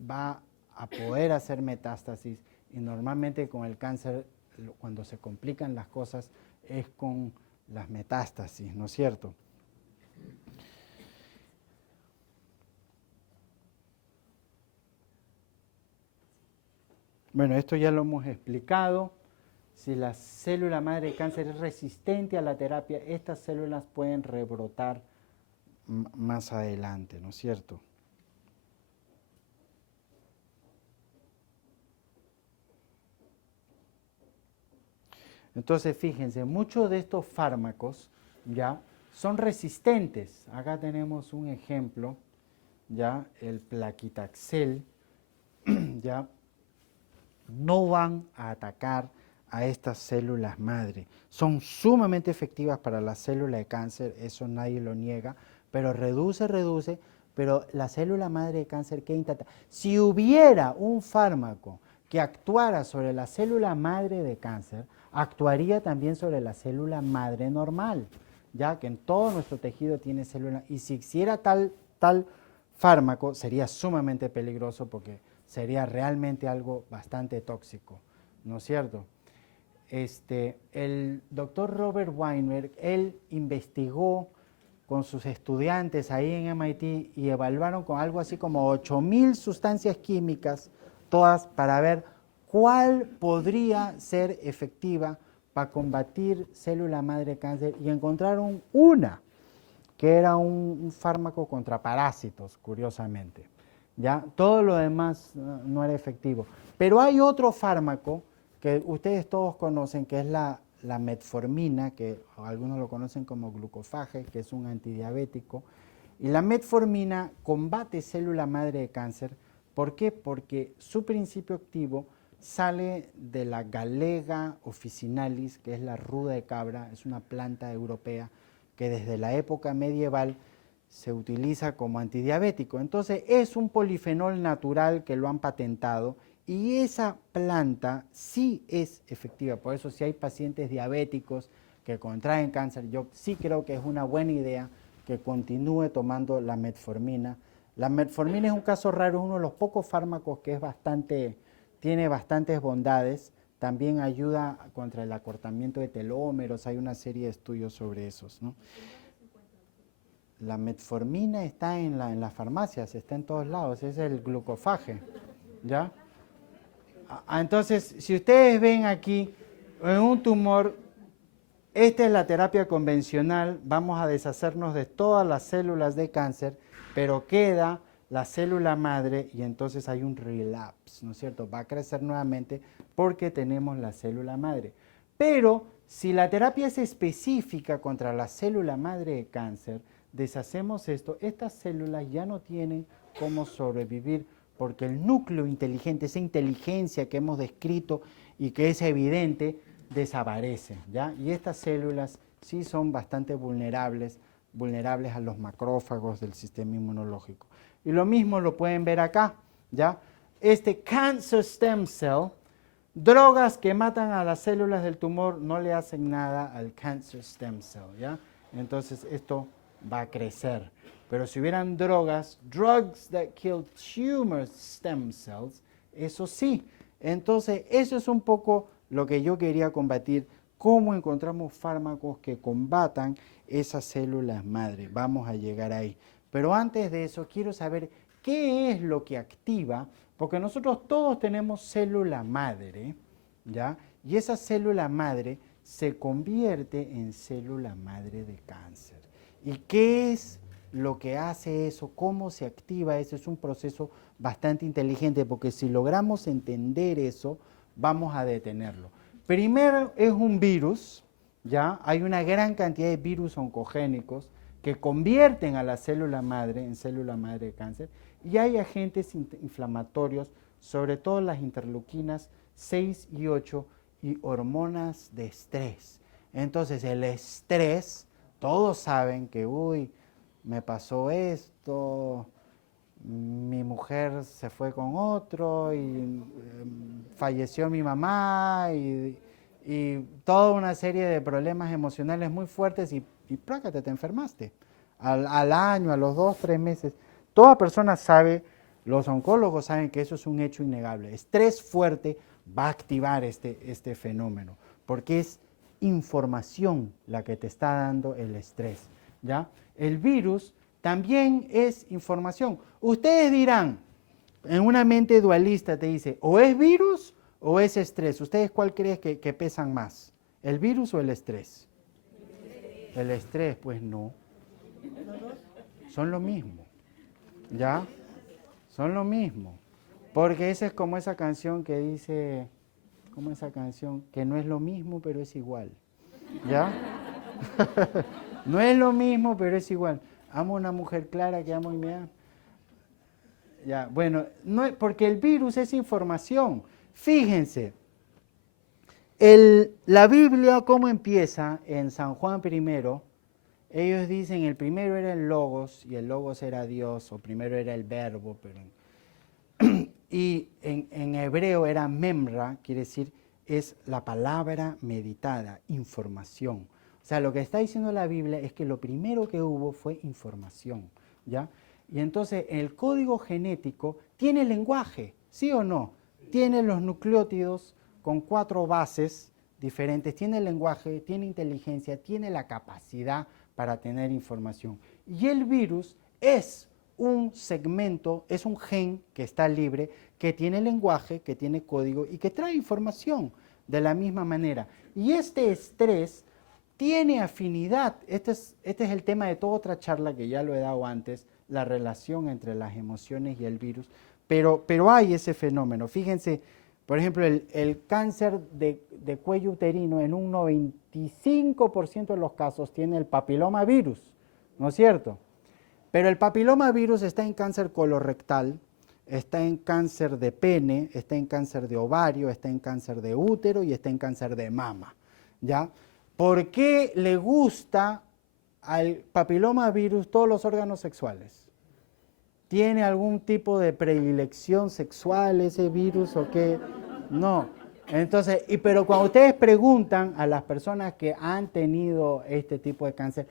va a poder hacer metástasis, y normalmente con el cáncer, cuando se complican las cosas, es con las metástasis, ¿no es cierto? Bueno, esto ya lo hemos explicado. Si la célula madre de cáncer es resistente a la terapia, estas células pueden rebrotar más adelante, ¿no es cierto? Entonces, fíjense, muchos de estos fármacos ya son resistentes. Acá tenemos un ejemplo, ya el plaquitaxel, ya no van a atacar a estas células madre. Son sumamente efectivas para la célula de cáncer, eso nadie lo niega, pero reduce, pero la célula madre de cáncer queda intacta. Si hubiera un fármaco que actuara sobre la célula madre de cáncer, actuaría también sobre la célula madre normal, ya que en todo nuestro tejido tiene células, y si hiciera tal fármaco sería sumamente peligroso porque sería realmente algo bastante tóxico, ¿no es cierto? El doctor Robert Weinberg, él investigó con sus estudiantes ahí en MIT y evaluaron con algo así como 8.000 sustancias químicas, todas para ver cuál podría ser efectiva para combatir célula madre cáncer, y encontraron una que era un fármaco contra parásitos, curiosamente. ¿Ya? Todo lo demás no era efectivo. Pero hay otro fármaco que ustedes todos conocen, que es la metformina, que algunos lo conocen como glucofage, que es un antidiabético. Y la metformina combate célula madre de cáncer. ¿Por qué? Porque su principio activo sale de la Galega officinalis, que es la ruda de cabra, es una planta europea que desde la época medieval se utiliza como antidiabético. Entonces es un polifenol natural que lo han patentado, y esa planta sí es efectiva. Por eso, si hay pacientes diabéticos que contraen cáncer, yo sí creo que es una buena idea que continúe tomando la metformina. La metformina es un caso raro, es uno de los pocos fármacos que tiene bastantes bondades. También ayuda contra el acortamiento de telómeros, hay una serie de estudios sobre esos, ¿no? La metformina está en las farmacias, está en todos lados, es el glucofage, ¿ya? Entonces, si ustedes ven aquí, en un tumor, esta es la terapia convencional, vamos a deshacernos de todas las células de cáncer, pero queda la célula madre y entonces hay un relapse, ¿no es cierto? Va a crecer nuevamente porque tenemos la célula madre. Pero si la terapia es específica contra la célula madre de cáncer, deshacemos esto, estas células ya no tienen cómo sobrevivir porque el núcleo inteligente, esa inteligencia que hemos descrito y que es evidente, desaparece, ¿ya? Y estas células sí son bastante vulnerables a los macrófagos del sistema inmunológico. Y lo mismo lo pueden ver acá, ¿ya? Este cancer stem cell, drogas que matan a las células del tumor no le hacen nada al cancer stem cell, ¿ya? Entonces esto va a crecer. Pero si hubieran drugs that kill tumor stem cells, eso sí. Entonces eso es un poco lo que yo quería combatir, cómo encontramos fármacos que combatan esas células madre. Vamos a llegar ahí. Pero antes de eso quiero saber qué es lo que activa, porque nosotros todos tenemos célula madre, ¿ya? Y esa célula madre se convierte en célula madre de cáncer. ¿Y qué es lo que hace eso? ¿Cómo se activa eso? Es un proceso bastante inteligente, porque si logramos entender eso, vamos a detenerlo. Primero es un virus, ¿ya? Hay una gran cantidad de virus oncogénicos que convierten a la célula madre en célula madre de cáncer, y hay agentes inflamatorios, sobre todo las interleuquinas 6 y 8 y hormonas de estrés. Entonces el estrés, todos saben que, uy, me pasó esto, mi mujer se fue con otro y falleció mi mamá y toda una serie de problemas emocionales muy fuertes y prácate, te enfermaste. Al año, a los 2, 3 meses. Toda persona sabe, los oncólogos saben que eso es un hecho innegable. Estrés fuerte va a activar este fenómeno, porque es información la que te está dando el estrés, ¿ya? El virus también es información. Ustedes dirán, en una mente dualista te dice, o es virus o es estrés. ¿Ustedes cuál creen que pesan más? ¿El virus o el estrés? El estrés, pues no. Son lo mismo, ¿ya? Son lo mismo. Porque esa es como esa canción que dice, como esa canción, que no es lo mismo, pero es igual, ¿ya? No es lo mismo, pero es igual. Amo a una mujer clara que amo y me ama. Ya, bueno, no, porque el virus es información. Fíjense, la Biblia, ¿cómo empieza? En San Juan primero, ellos dicen el primero era el Logos, y el Logos era Dios, o primero era el Verbo, pero y en hebreo era memra, quiere decir, es la palabra meditada, información. O sea, lo que está diciendo la Biblia es que lo primero que hubo fue información, ¿ya? Y entonces el código genético tiene lenguaje, ¿sí o no? Tiene los nucleótidos con 4 bases diferentes, tiene lenguaje, tiene inteligencia, tiene la capacidad para tener información. Y el virus es un segmento, es un gen que está libre, que tiene lenguaje, que tiene código y que trae información de la misma manera. Y este estrés tiene afinidad. Este es el tema de toda otra charla que ya lo he dado antes, la relación entre las emociones y el virus. Pero hay ese fenómeno. Fíjense, por ejemplo, el cáncer de cuello uterino en un 95% de los casos tiene el papilomavirus, ¿no es cierto? Pero el papilomavirus está en cáncer colorectal, está en cáncer de pene, está en cáncer de ovario, está en cáncer de útero y está en cáncer de mama, ¿ya? ¿Por qué le gusta al papilomavirus todos los órganos sexuales? ¿Tiene algún tipo de predilección sexual ese virus o qué? No. Entonces, pero cuando ustedes preguntan a las personas que han tenido este tipo de cáncer,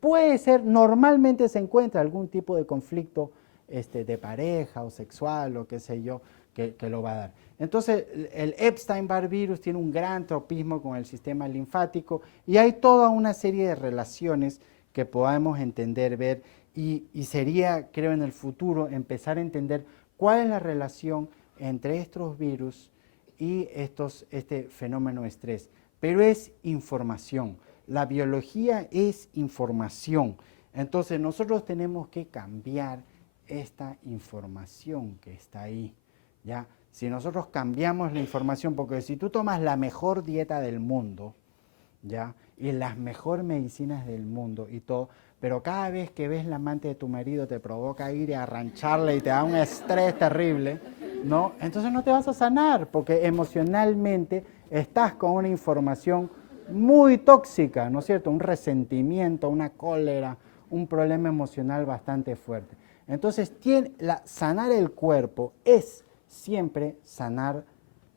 puede ser, normalmente se encuentra algún tipo de conflicto de pareja o sexual o qué sé yo, que lo va a dar. Entonces, el Epstein-Barr virus tiene un gran tropismo con el sistema linfático y hay toda una serie de relaciones que podamos entender, ver, y sería, creo, en el futuro empezar a entender cuál es la relación entre estos virus y este fenómeno de estrés. Pero es información. La biología es información. Entonces nosotros tenemos que cambiar esta información que está ahí, ¿ya? Si nosotros cambiamos la información, porque si tú tomas la mejor dieta del mundo, ¿ya? Y las mejores medicinas del mundo y todo, pero cada vez que ves la amante de tu marido te provoca ir a arrancharle y te da un estrés terrible, ¿no? Entonces no te vas a sanar, porque emocionalmente estás con una información muy tóxica, ¿no es cierto? Un resentimiento, una cólera, un problema emocional bastante fuerte. Entonces, sanar el cuerpo es siempre sanar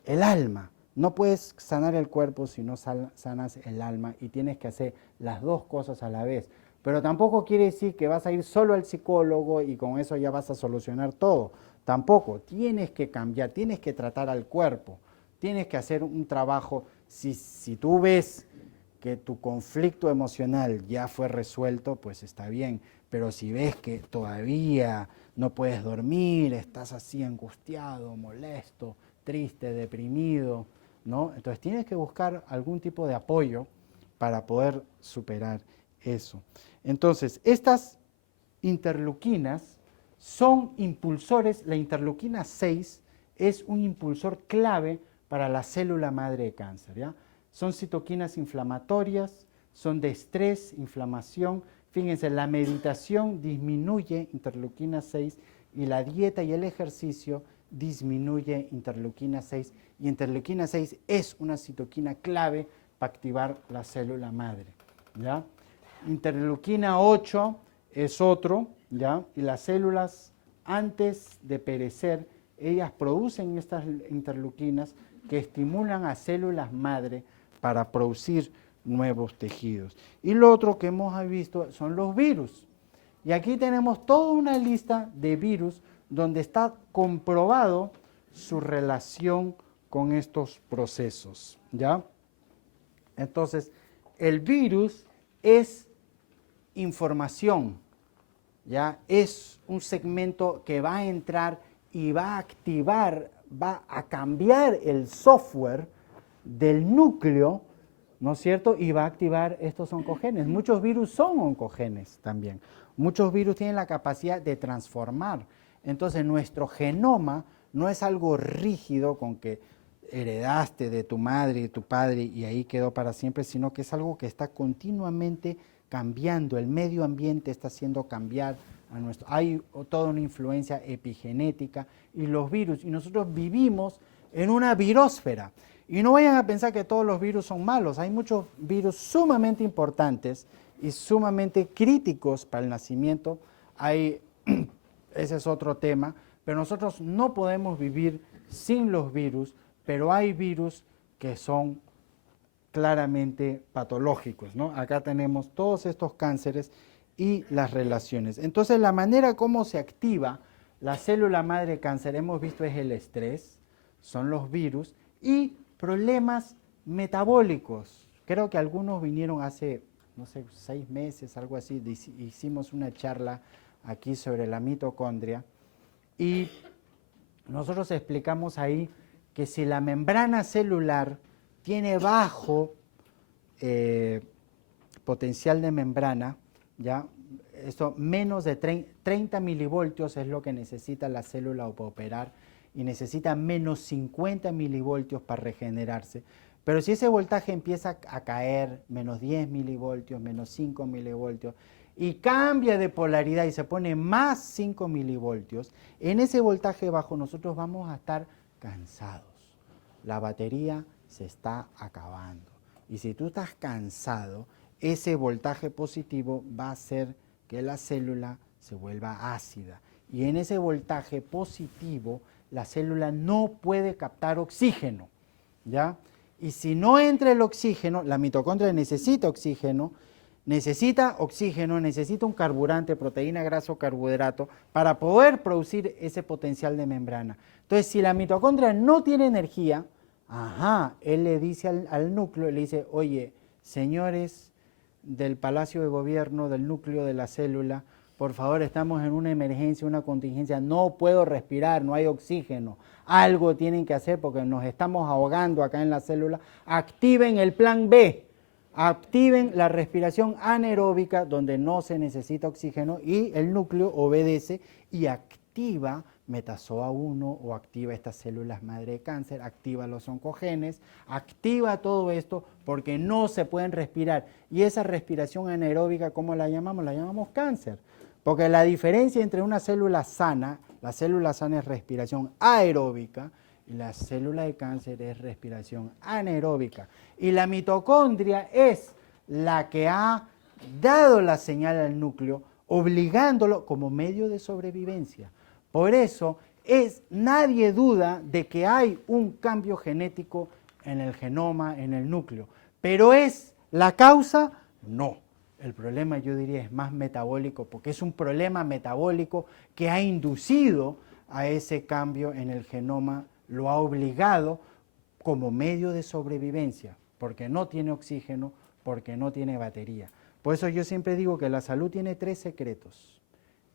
el alma. No puedes sanar el cuerpo si no sanas el alma y tienes que hacer las dos cosas a la vez. Pero tampoco quiere decir que vas a ir solo al psicólogo y con eso ya vas a solucionar todo. Tampoco, tienes que cambiar, tienes que tratar al cuerpo, tienes que hacer un trabajo. Si tú ves que tu conflicto emocional ya fue resuelto, pues está bien. Pero si ves que todavía no puedes dormir, estás así angustiado, molesto, triste, deprimido, ¿no? Entonces tienes que buscar algún tipo de apoyo para poder superar eso. Entonces, estas interleuquinas son impulsores. La interleuquina 6 es un impulsor clave para la célula madre de cáncer, ¿ya? Son citoquinas inflamatorias, son de estrés, inflamación. Fíjense, la meditación disminuye interleuquina 6 y la dieta y el ejercicio disminuye interleuquina 6. Y interleuquina 6 es una citoquina clave para activar la célula madre, ¿ya? Interleuquina 8 es otro, ¿ya? Y las células, antes de perecer, ellas producen estas interleuquinas que estimulan a células madre para producir nuevos tejidos. Y lo otro que hemos visto son los virus. Y aquí tenemos toda una lista de virus donde está comprobado su relación con estos procesos, ¿ya? Entonces, el virus es información, ¿ya? Es un segmento que va a entrar y va a activar, va a cambiar el software del núcleo, ¿no es cierto? Y va a activar estos oncogenes. Muchos virus son oncogenes también. Muchos virus tienen la capacidad de transformar. Entonces, nuestro genoma no es algo rígido con que heredaste de tu madre y tu padre y ahí quedó para siempre, sino que es algo que está continuamente cambiando. El medio ambiente está haciendo cambiar a nuestro. Hay toda una influencia epigenética y los virus, y nosotros vivimos en una virósfera. Y no vayan a pensar que todos los virus son malos. Hay muchos virus sumamente importantes y sumamente críticos para el nacimiento. Ese es otro tema, pero nosotros no podemos vivir sin los virus, pero hay virus que son claramente patológicos, ¿no? Acá tenemos todos estos cánceres y las relaciones. Entonces, la manera como se activa la célula madre de cáncer, hemos visto, es el estrés, son los virus y problemas metabólicos. Creo que algunos vinieron hace, no sé, 6 meses, algo así, hicimos una charla aquí sobre la mitocondria y nosotros explicamos ahí que si la membrana celular tiene bajo potencial de membrana, ¿ya? Esto menos de 30 milivoltios es lo que necesita la célula para operar y necesita menos 50 milivoltios para regenerarse. Pero si ese voltaje empieza a caer, menos 10 milivoltios, menos 5 milivoltios, y cambia de polaridad y se pone más 5 milivoltios, en ese voltaje bajo nosotros vamos a estar cansados. La batería se está acabando. Y si tú estás cansado, ese voltaje positivo va a hacer que la célula se vuelva ácida. Y en ese voltaje positivo, la célula no puede captar oxígeno, ¿ya? Y si no entra el oxígeno, la mitocondria necesita oxígeno, necesita un carburante, proteína, grasa o carbohidrato, para poder producir ese potencial de membrana. Entonces, si la mitocondria no tiene energía, él le dice al núcleo, le dice, oye, señores del Palacio de Gobierno, del núcleo de la célula, por favor, estamos en una emergencia, una contingencia, no puedo respirar, no hay oxígeno, algo tienen que hacer porque nos estamos ahogando acá en la célula, activen el plan B, activen la respiración anaeróbica donde no se necesita oxígeno y el núcleo obedece y activa metazoa 1 o activa estas células madre de cáncer, activa los oncogenes, activa todo esto porque no se pueden respirar. Y esa respiración anaeróbica, ¿cómo la llamamos? La llamamos cáncer. Porque la diferencia entre una célula sana, la célula sana es respiración aeróbica Y la célula de cáncer es respiración anaeróbica. Y la mitocondria es la que ha dado la señal al núcleo, obligándolo como medio de sobrevivencia. Por eso nadie duda de que hay un cambio genético en el genoma, en el núcleo. Pero ¿es la causa? No. El problema, yo diría, es más metabólico, porque es un problema metabólico que ha inducido a ese cambio en el genoma, lo ha obligado como medio de sobrevivencia, porque no tiene oxígeno, porque no tiene batería. Por eso yo siempre digo que la salud tiene 3 secretos: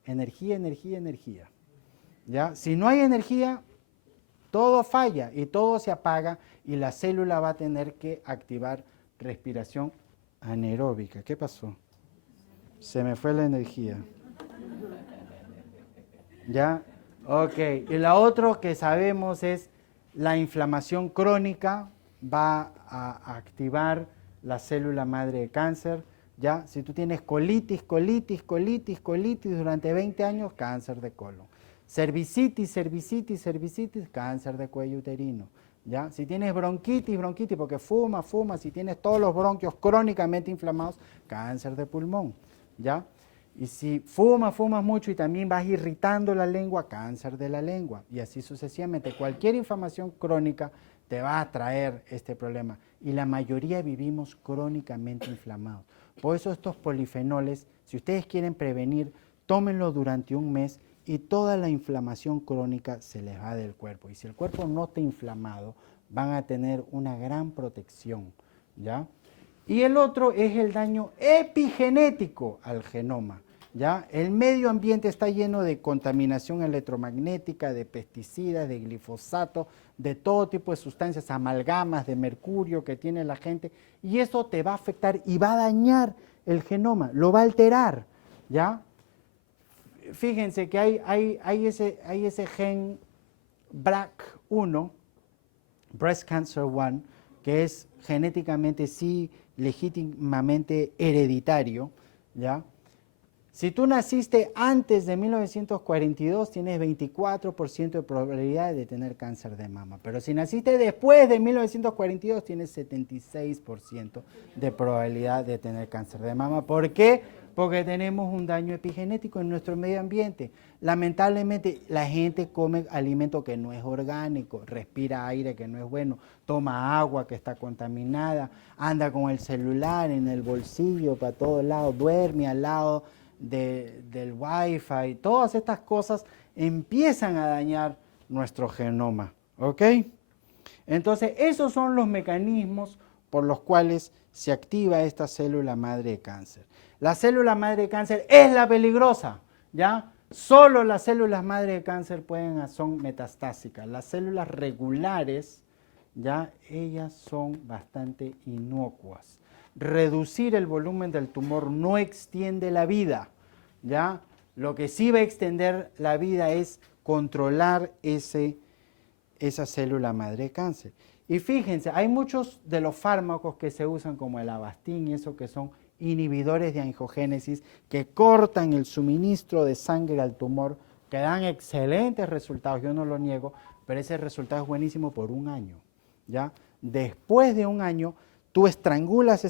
energía, energía, energía. ¿Ya? Si no hay energía, todo falla y todo se apaga y la célula va a tener que activar respiración anaeróbica. ¿Qué pasó? Se me fue la energía. ¿Ya? Ok. Y la otra que sabemos es la inflamación crónica va a activar la célula madre de cáncer. ¿Ya? Si tú tienes colitis durante 20 años, cáncer de colon. Cervicitis, cáncer de cuello uterino. ¿Ya? Si tienes bronquitis, porque fuma, si tienes todos los bronquios crónicamente inflamados, cáncer de pulmón. ¿Ya? Y si fumas mucho y también vas irritando la lengua, cáncer de la lengua. Y así sucesivamente. Cualquier inflamación crónica te va a traer este problema. Y la mayoría vivimos crónicamente inflamados. Por eso estos polifenoles, si ustedes quieren prevenir, tómenlo durante un mes y toda la inflamación crónica se les va del cuerpo. Y si el cuerpo no está inflamado, van a tener una gran protección, ¿ya? Y el otro es el daño epigenético al genoma, ¿ya? El medio ambiente está lleno de contaminación electromagnética, de pesticidas, de glifosato, de todo tipo de sustancias, amalgamas de mercurio que tiene la gente, y eso te va a afectar y va a dañar el genoma, lo va a alterar, ¿ya? Fíjense que hay ese gen BRCA1, Breast Cancer 1, que es genéticamente sí, legítimamente hereditario, ¿ya? Si tú naciste antes de 1942, tienes 24% de probabilidad de tener cáncer de mama. Pero si naciste después de 1942, tienes 76% de probabilidad de tener cáncer de mama. ¿Por qué? Porque tenemos un daño epigenético en nuestro medio ambiente. Lamentablemente, la gente come alimento que no es orgánico, respira aire que no es bueno, toma agua que está contaminada, anda con el celular en el bolsillo para todos lados, duerme al lado del Wi-Fi. Todas estas cosas empiezan a dañar nuestro genoma, ¿ok? Entonces, esos son los mecanismos por los cuales se activa esta célula madre de cáncer. La célula madre de cáncer es la peligrosa, ¿ya? Solo las células madre de cáncer son metastásicas. Las células regulares, ¿ya? Ellas son bastante inocuas. Reducir el volumen del tumor no extiende la vida, ¿ya? Lo que sí va a extender la vida es controlar esa célula madre de cáncer. Y fíjense, hay muchos de los fármacos que se usan como el Avastin y eso que son inhibidores de angiogénesis que cortan el suministro de sangre al tumor, que dan excelentes resultados, yo no lo niego, pero ese resultado es buenísimo por un año, ¿ya? Después de un año, tú estrangulas,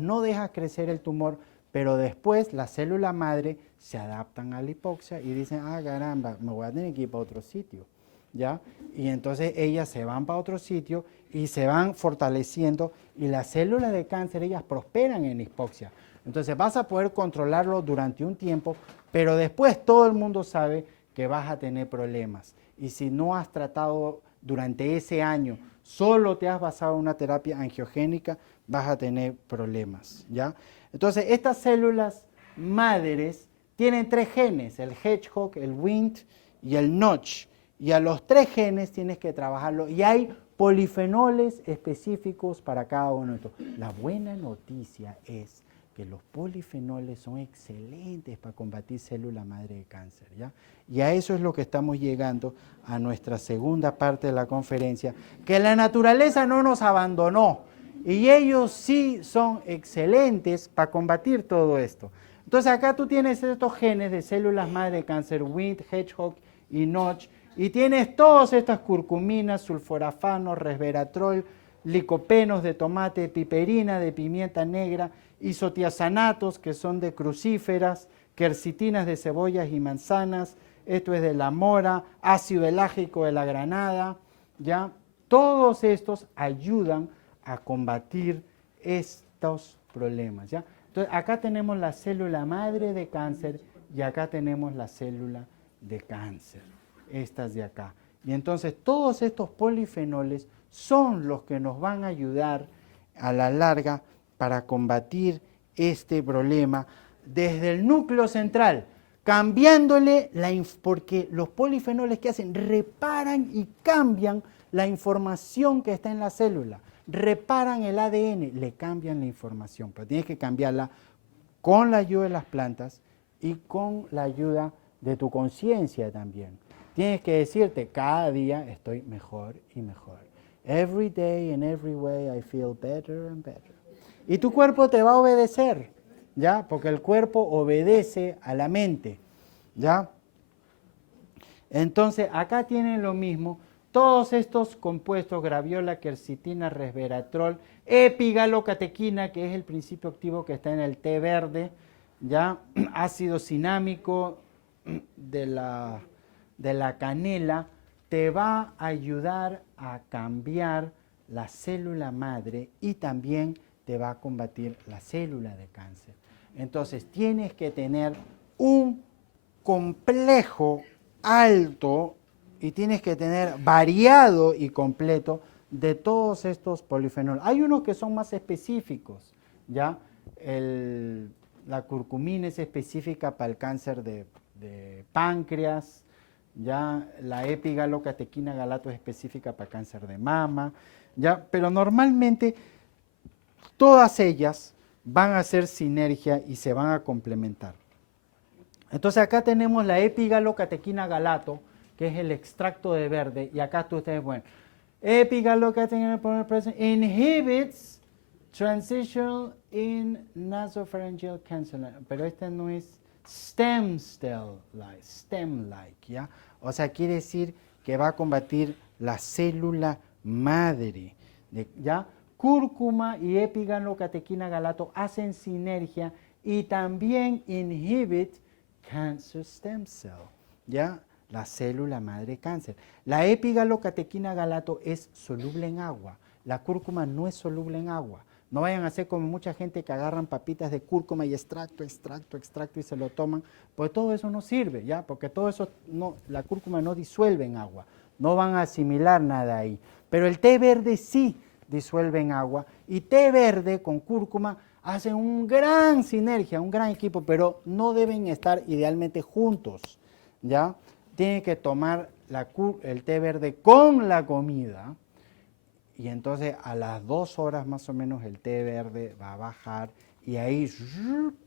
no dejas crecer el tumor, pero después la célula madre se adaptan a la hipoxia y dicen, ah, caramba, me voy a tener que ir para otro sitio, ¿ya? Y entonces ellas se van para otro sitio y se van fortaleciendo y las células de cáncer, ellas prosperan en hipoxia. Entonces vas a poder controlarlo durante un tiempo, pero después todo el mundo sabe que vas a tener problemas. Y si no has tratado durante ese año, solo te has basado en una terapia angiogénica, vas a tener problemas, ¿ya? Entonces estas células madres tienen 3 genes, el Hedgehog, el Wnt y el Notch. Y a los 3 genes tienes que trabajarlo y hay polifenoles específicos para cada uno de estos. La buena noticia es que los polifenoles son excelentes para combatir célula madre de cáncer, ¿ya? Y a eso es lo que estamos llegando a nuestra segunda parte de la conferencia, que la naturaleza no nos abandonó y ellos sí son excelentes para combatir todo esto. Entonces acá tú tienes estos genes de células madre de cáncer, Wnt, Hedgehog y Notch, Y tienes todas estas curcuminas, sulforafano, resveratrol, licopenos de tomate, piperina de pimienta negra, isotiazanatos que son de crucíferas, quercitinas de cebollas y manzanas, esto es de la mora, ácido elágico de la granada, ¿ya? Todos estos ayudan a combatir estos problemas, ¿ya? Entonces, acá tenemos la célula madre de cáncer y acá tenemos la célula de cáncer, estas de acá. Y entonces, todos estos polifenoles son los que nos van a ayudar a la larga para combatir este problema desde el núcleo central, cambiándole porque los polifenoles que hacen reparan y cambian la información que está en la célula, reparan el ADN, le cambian la información, pero tienes que cambiarla con la ayuda de las plantas y con la ayuda de tu conciencia también. Tienes que decirte, cada día estoy mejor y mejor. Every day and every way I feel better and better. Y tu cuerpo te va a obedecer, ¿ya? Porque el cuerpo obedece a la mente, ¿ya? Entonces, acá tienen lo mismo. Todos estos compuestos, graviola, quercitina, resveratrol, epigalocatequina, que es el principio activo que está en el té verde, ¿ya? Ácido cinámico de la canela, te va a ayudar a cambiar la célula madre y también te va a combatir la célula de cáncer. Entonces, tienes que tener un complejo alto y tienes que tener variado y completo de todos estos polifenoles. Hay unos que son más específicos, ¿ya? La curcumina es específica para el cáncer de páncreas, ya la epigalocatequina galato es específica para cáncer de mama, ya, pero normalmente todas ellas van a hacer sinergia y se van a complementar. Entonces acá tenemos la epigalocatequina galato, que es el extracto de verde, y acá ustedes, bueno, epigalocatequina inhibits transition in nasopharyngeal cancer, pero este no es stem-like, ¿ya? O sea, quiere decir que va a combatir la célula madre, ¿ya? Cúrcuma y epigalocatequina galato hacen sinergia y también inhibit cancer stem cell, ¿ya? La célula madre cáncer. La epigalocatequina galato es soluble en agua, la cúrcuma no es soluble en agua. No vayan a hacer como mucha gente que agarran papitas de cúrcuma y extracto y se lo toman, pues todo eso no sirve, ¿ya? Porque todo eso, la cúrcuma no disuelve en agua, no van a asimilar nada ahí. Pero el té verde sí disuelve en agua y té verde con cúrcuma hacen un gran sinergia, un gran equipo, pero no deben estar idealmente juntos, ¿ya? Tienen que tomar el té verde con la comida. Y entonces a las 2 horas más o menos el té verde va a bajar y ahí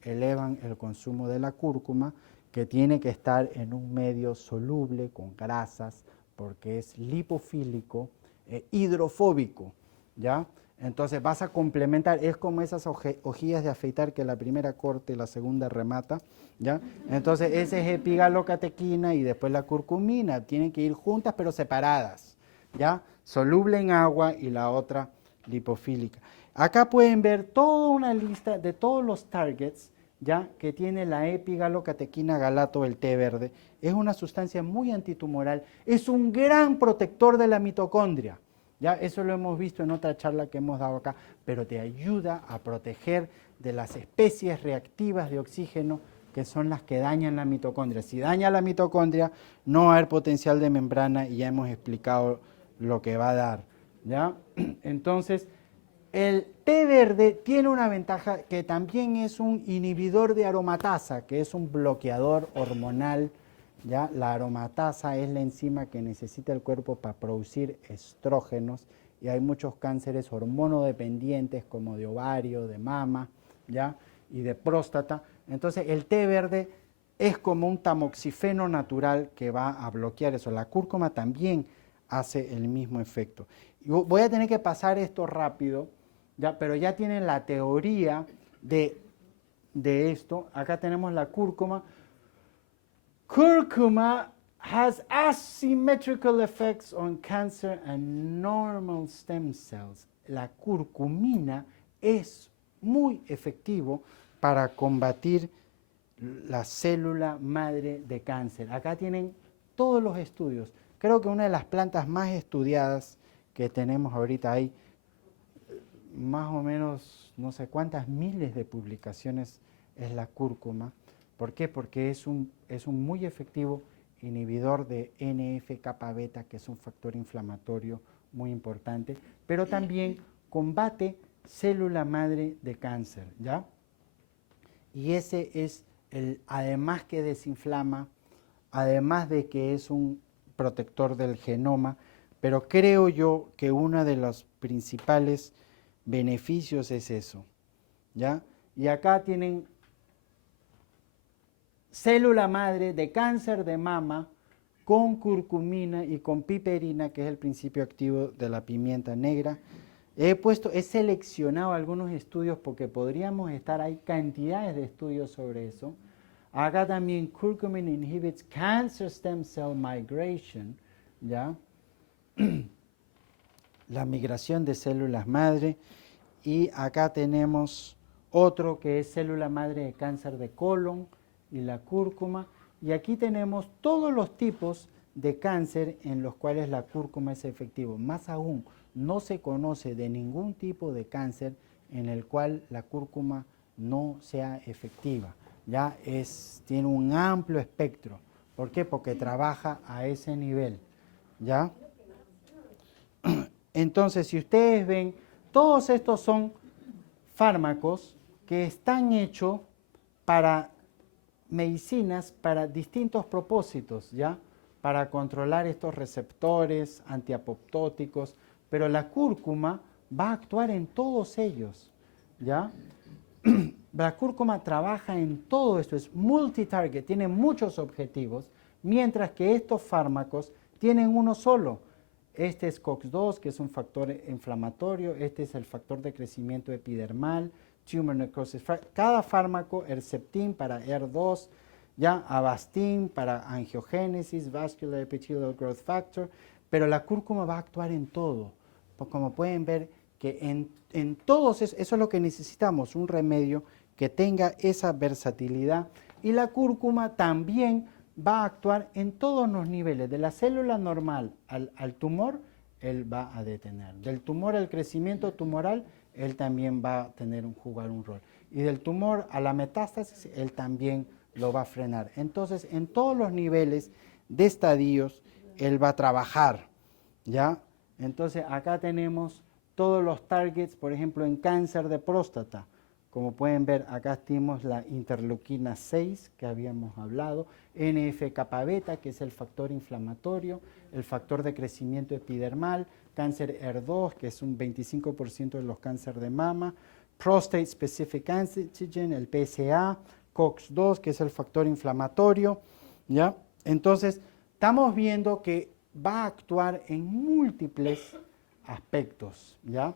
elevan el consumo de la cúrcuma, que tiene que estar en un medio soluble con grasas porque es lipofílico e hidrofóbico, ¿ya? Entonces vas a complementar, es como esas hojillas de afeitar que la primera corta y la segunda remata, ¿ya? Entonces ese es epigalocatequina y después la curcumina, tienen que ir juntas pero separadas, ¿ya? Soluble en agua y la otra lipofílica. Acá pueden ver toda una lista de todos los targets, ¿ya? Que tiene la epigalocatequina galato, el té verde. Es una sustancia muy antitumoral, es un gran protector de la mitocondria, ¿ya? Eso lo hemos visto en otra charla que hemos dado acá, pero te ayuda a proteger de las especies reactivas de oxígeno que son las que dañan la mitocondria. Si daña la mitocondria, no va a haber potencial de membrana y ya hemos explicado lo que va a dar, ¿ya? Entonces, el té verde tiene una ventaja que también es un inhibidor de aromatasa, que es un bloqueador hormonal, ¿ya? La aromatasa es la enzima que necesita el cuerpo para producir estrógenos y hay muchos cánceres hormonodependientes como de ovario, de mama, ¿ya? Y de próstata. Entonces, el té verde es como un tamoxifeno natural que va a bloquear eso. La cúrcuma también hace el mismo efecto. Y voy a tener que pasar esto rápido, ¿ya? Pero ya tienen la teoría de esto. Acá tenemos la cúrcuma. Cúrcuma has asymmetrical effects on cancer and normal stem cells. La curcumina es muy efectivo para combatir la célula madre de cáncer. Acá tienen todos los estudios. Creo que una de las plantas más estudiadas que tenemos ahorita, hay más o menos no sé cuántas miles de publicaciones, es la cúrcuma. ¿Por qué? Porque es un muy efectivo inhibidor de NF-kappa beta, que es un factor inflamatorio muy importante, pero también combate célula madre de cáncer, ¿ya? Y ese es además que desinflama, además de que es un protector del genoma, pero creo yo que uno de los principales beneficios es eso, ¿ya? Y acá tienen célula madre de cáncer de mama con curcumina y con piperina, que es el principio activo de la pimienta negra. He seleccionado algunos estudios porque podríamos estar, hay cantidades de estudios sobre eso. Acá también curcumin inhibits cancer stem cell migration, ¿ya? La migración de células madre. Y acá tenemos otro que es célula madre de cáncer de colon y la cúrcuma. Y aquí tenemos todos los tipos de cáncer en los cuales la cúrcuma es efectiva. Más aún, no se conoce de ningún tipo de cáncer en el cual la cúrcuma no sea efectiva. Ya tiene un amplio espectro. ¿Por qué? Porque trabaja a ese nivel. ¿Ya? Entonces, si ustedes ven, todos estos son fármacos que están hechos para medicinas para distintos propósitos, ¿ya? Para controlar estos receptores antiapoptóticos, pero la cúrcuma va a actuar en todos ellos, ¿ya? La cúrcuma trabaja en todo esto, es multitarget, tiene muchos objetivos, mientras que estos fármacos tienen uno solo. Este es COX-2, que es un factor inflamatorio, este es el factor de crecimiento epidermal, tumor necrosis. Cada fármaco, Herceptin para ER2, ya Avastin para angiogénesis, vascular epithelial growth factor, pero la cúrcuma va a actuar en todo. Pues como pueden ver que en todos eso es lo que necesitamos, un remedio que tenga esa versatilidad, y la cúrcuma también va a actuar en todos los niveles, de la célula normal al tumor, él va a detener. Del tumor al crecimiento tumoral, él también va a jugar un rol. Y del tumor a la metástasis, él también lo va a frenar. Entonces, en todos los niveles de estadios, él va a trabajar, ¿ya? Entonces, acá tenemos todos los targets, por ejemplo, en cáncer de próstata. Como pueden ver, acá tenemos la interleuquina 6 que habíamos hablado, NF-kappa beta, que es el factor inflamatorio, el factor de crecimiento epidermal, cáncer ER2, que es un 25% de los cánceres de mama, Prostate Specific Antigen, el PSA, COX-2, que es el factor inflamatorio, ¿ya? Entonces, estamos viendo que va a actuar en múltiples aspectos, ¿ya?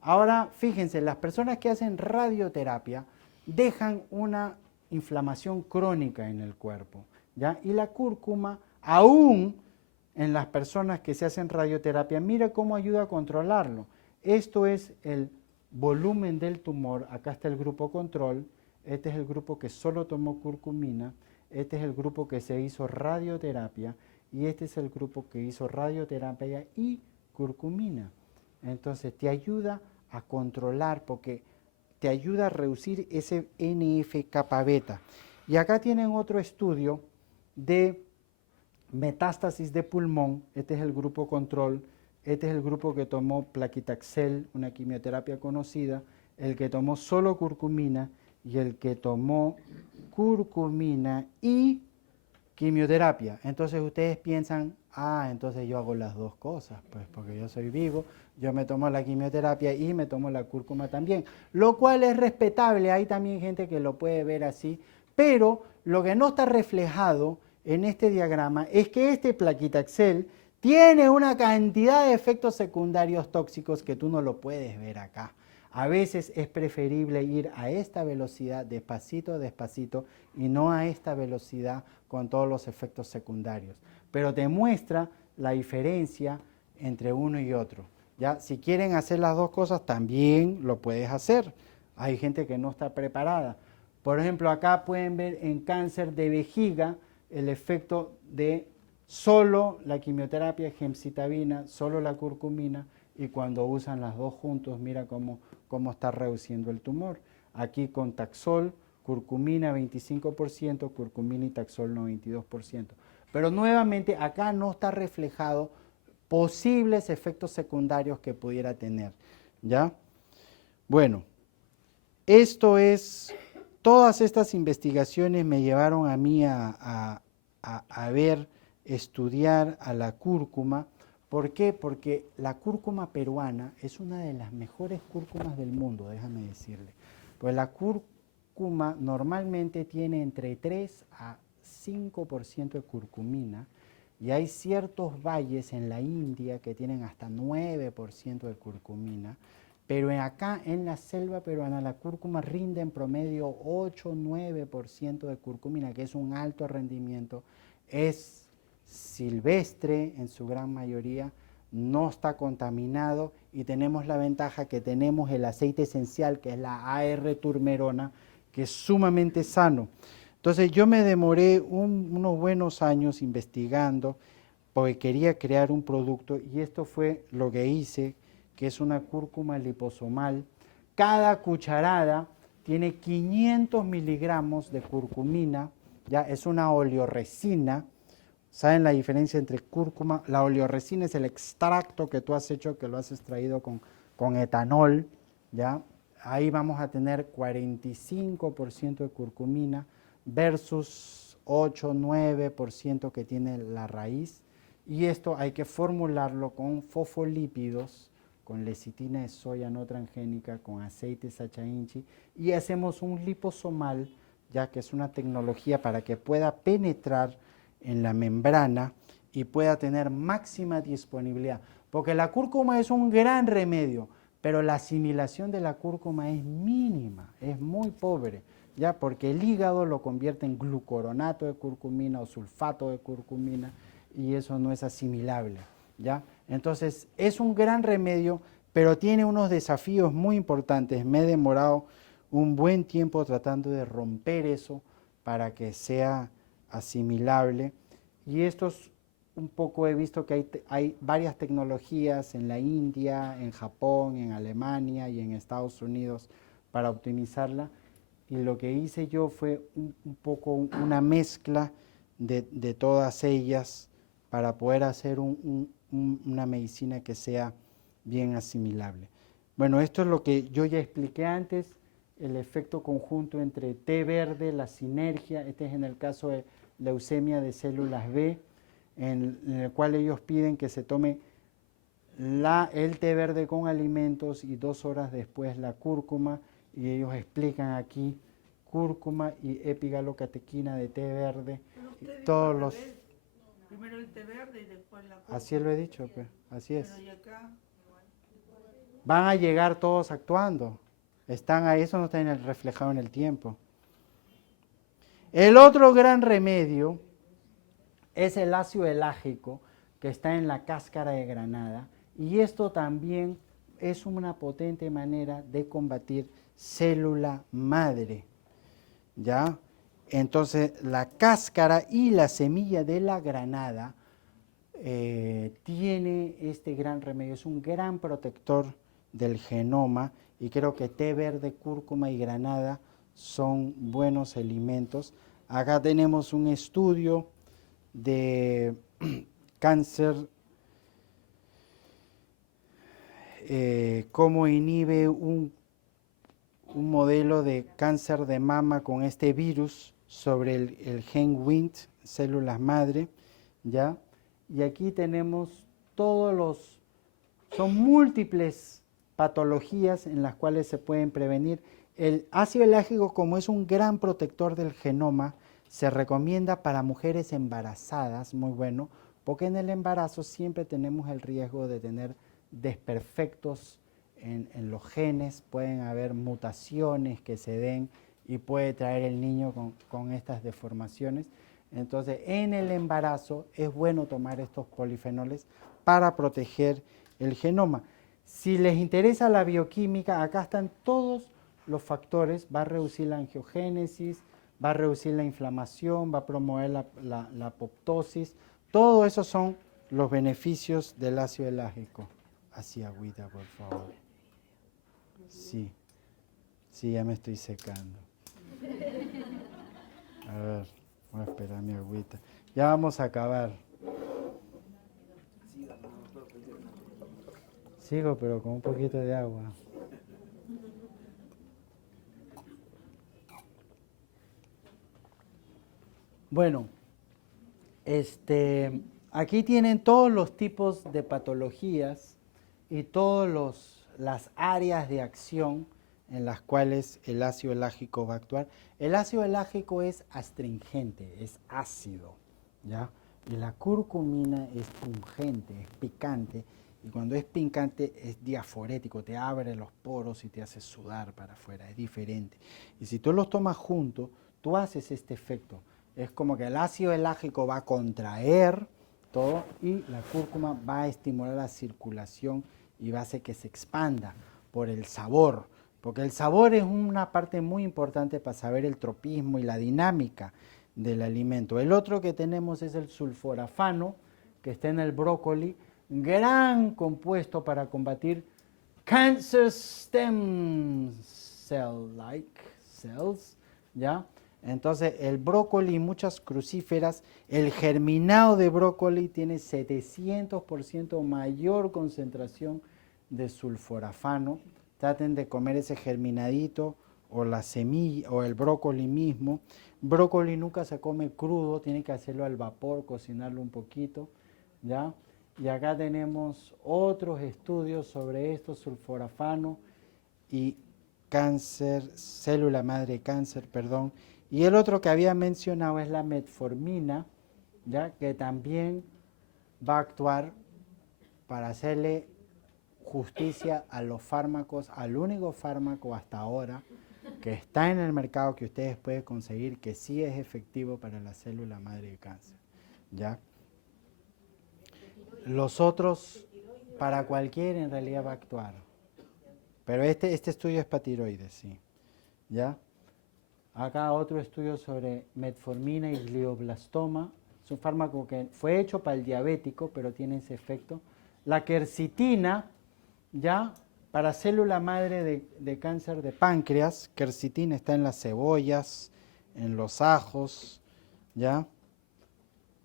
Ahora, fíjense, las personas que hacen radioterapia dejan una inflamación crónica en el cuerpo, ¿ya? Y la cúrcuma, aún en las personas que se hacen radioterapia, mira cómo ayuda a controlarlo. Esto es el volumen del tumor, acá está el grupo control, este es el grupo que solo tomó curcumina, este es el grupo que se hizo radioterapia y este es el grupo que hizo radioterapia y curcumina. Entonces te ayuda a controlar porque te ayuda a reducir ese NF-kappa beta. Y acá tienen otro estudio de metástasis de pulmón, este es el grupo control, este es el grupo que tomó plaquitaxel, una quimioterapia conocida, el que tomó solo curcumina y el que tomó curcumina y quimioterapia. Entonces ustedes piensan, entonces yo hago las dos cosas, pues porque yo soy vivo, yo me tomo la quimioterapia y me tomo la cúrcuma también, lo cual es respetable, hay también gente que lo puede ver así, pero lo que no está reflejado en este diagrama es que este plaquitaxel tiene una cantidad de efectos secundarios tóxicos que tú no lo puedes ver acá. A veces es preferible ir a esta velocidad despacito, despacito, y no a esta velocidad con todos los efectos secundarios. pero te muestra la diferencia entre uno y otro. ¿Ya? Si quieren hacer las dos cosas, también lo puedes hacer. Hay gente que no está preparada. Por ejemplo, acá pueden ver en cáncer de vejiga el efecto de solo la quimioterapia gemcitabina, solo la curcumina, y cuando usan las dos juntos, mira cómo está reduciendo el tumor. Aquí con Taxol, curcumina 25%, curcumina y Taxol 92%. Pero nuevamente acá no está reflejado posibles efectos secundarios que pudiera tener, ¿ya? Bueno, todas estas investigaciones me llevaron a mí a ver, estudiar a la cúrcuma. ¿Por qué? Porque la cúrcuma peruana es una de las mejores cúrcumas del mundo, déjame decirle. Pues la cúrcuma normalmente tiene entre 3 a 5% de curcumina, y hay ciertos valles en la India que tienen hasta 9% de curcumina, pero acá en la selva peruana la cúrcuma rinde en promedio 8-9% de curcumina, que es un alto rendimiento, es silvestre en su gran mayoría, no está contaminado y tenemos la ventaja que tenemos el aceite esencial, que es la AR-turmerona, que es sumamente sano. Entonces yo me demoré unos buenos años investigando porque quería crear un producto, y esto fue lo que hice, que es una cúrcuma liposomal. Cada cucharada tiene 500 miligramos de curcumina, ya es una oleoresina. ¿Saben la diferencia entre cúrcuma? La oleoresina es el extracto que tú has hecho, que lo has extraído con etanol, ¿ya? Ahí vamos a tener 45% de curcumina versus 8-9% que tiene la raíz. Y esto hay que formularlo con fosfolípidos, con lecitina de soya no transgénica, con aceite sacha inchi, y hacemos un liposomal, ya que es una tecnología para que pueda penetrar en la membrana y pueda tener máxima disponibilidad. Porque la cúrcuma es un gran remedio, pero la asimilación de la cúrcuma es mínima, es muy pobre, ya, porque el hígado lo convierte en glucoronato de curcumina o sulfato de curcumina, y eso no es asimilable, ¿ya? Entonces, es un gran remedio, pero tiene unos desafíos muy importantes. Me he demorado un buen tiempo tratando de romper eso para que sea asimilable. Y estos un poco he visto que hay varias tecnologías en la India, en Japón, en Alemania y en Estados Unidos para optimizarla. Y lo que hice yo fue un poco una mezcla de todas ellas para poder hacer una medicina que sea bien asimilable. Bueno, esto es lo que yo ya expliqué antes, el efecto conjunto entre té verde, la sinergia, este es en el caso de leucemia de células B, en el cual ellos piden que se tome el té verde con alimentos y 2 horas después la cúrcuma, y ellos explican aquí cúrcuma y epigalocatequina de té verde. Todos los... Primero el té verde y después la cúrcuma. Así lo he dicho, pues, así es. Pero y acá, Van a llegar todos actuando. Están ahí, eso no está reflejado en el tiempo. El otro gran remedio es el ácido elágico, que está en la cáscara de granada, y esto también es una potente manera de combatir célula madre, ¿ya? Entonces, la cáscara y la semilla de la granada tiene este gran remedio, es un gran protector del genoma, y creo que té verde, cúrcuma y granada son buenos alimentos. Acá tenemos un estudio de cáncer, cómo inhibe un modelo de cáncer de mama con este virus sobre el gen Wnt, células madre, ¿ya? Y aquí tenemos son múltiples patologías en las cuales se pueden prevenir. El ácido elágico, como es un gran protector del genoma, se recomienda para mujeres embarazadas, muy bueno, porque en el embarazo siempre tenemos el riesgo de tener desperfectos en los genes, pueden haber mutaciones que se den y puede traer el niño con estas deformaciones. Entonces, en el embarazo es bueno tomar estos polifenoles para proteger el genoma. Si les interesa la bioquímica, acá están todos los factores. Va a reducir la angiogénesis, va a reducir la inflamación, va a promover la apoptosis. Todo eso son los beneficios del ácido elágico. Así, agüita, por favor. Sí, sí, ya me estoy secando. A ver, voy a esperar mi agüita. Ya vamos a acabar. Sigo, pero con un poquito de agua. Bueno, aquí tienen todos los tipos de patologías y todas las áreas de acción en las cuales el ácido elágico va a actuar. El ácido elágico es astringente, es ácido, ¿ya? Y la curcumina es pungente, es picante, y cuando es picante es diaforético, te abre los poros y te hace sudar para afuera, es diferente. Y si tú los tomas juntos, tú haces este efecto. Es como que el ácido elágico va a contraer todo y la cúrcuma va a estimular la circulación y va a hacer que se expanda por el sabor, porque el sabor es una parte muy importante para saber el tropismo y la dinámica del alimento. El otro que tenemos es el sulforafano, que está en el brócoli, gran compuesto para combatir cancer stem cell-like cells, ¿ya? Entonces, el brócoli y muchas crucíferas, el germinado de brócoli tiene 700% mayor concentración de sulforafano. Traten de comer ese germinadito o la semilla o el brócoli mismo. Brócoli nunca se come crudo, tiene que hacerlo al vapor, cocinarlo un poquito, ¿ya? Y acá tenemos otros estudios sobre esto, sulforafano y cáncer, célula madre cáncer, perdón. Y el otro que había mencionado es la metformina, ¿ya? Que también va a actuar para hacerle justicia a los fármacos, al único fármaco hasta ahora que está en el mercado que ustedes pueden conseguir que sí es efectivo para la célula madre de cáncer, ¿ya? Los otros, para cualquiera en realidad va a actuar, pero este estudio es para tiroides, sí, ¿ya? Acá otro estudio sobre metformina y glioblastoma. Es un fármaco que fue hecho para el diabético, pero tiene ese efecto. La quercitina, ya, para célula madre de cáncer de páncreas. Quercitina está en las cebollas, en los ajos, ya.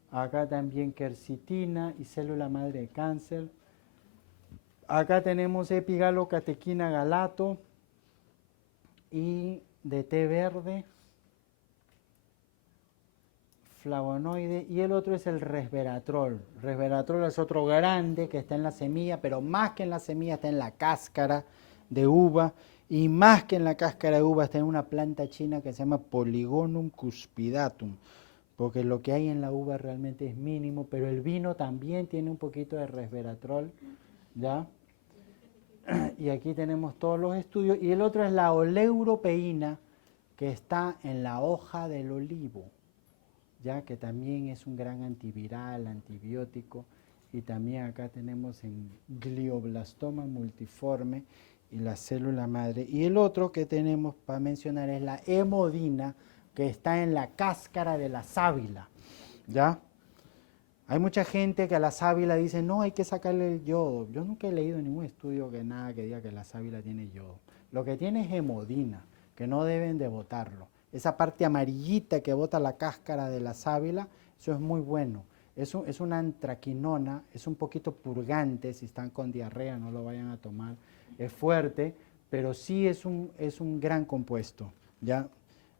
Acá también quercitina y célula madre de cáncer. Acá tenemos epigalocatequina galato y de té verde, flavonoide, y el otro es el resveratrol. Resveratrol es otro grande que está en la semilla, pero más que en la semilla está en la cáscara de uva, y más que en la cáscara de uva está en una planta china que se llama Polygonum cuspidatum, porque lo que hay en la uva realmente es mínimo, pero el vino también tiene un poquito de resveratrol, ¿ya? Y aquí tenemos todos los estudios. Y el otro es la oleuropeína, que está en la hoja del olivo, ya que también es un gran antiviral, antibiótico. Y también acá tenemos en glioblastoma multiforme y la célula madre. Y el otro que tenemos para mencionar es la hemodina, que está en la cáscara de la sábila, ¿ya? Hay mucha gente que a la sábila dice, no, hay que sacarle el yodo. Yo nunca he leído ningún estudio que nada que diga que la sábila tiene yodo. Lo que tiene es hemodina, que no deben de botarlo. Esa parte amarillita que bota la cáscara de la sábila, eso es muy bueno. Es una antraquinona, es un poquito purgante, si están con diarrea no lo vayan a tomar. Es fuerte, pero sí es un gran compuesto, ¿ya?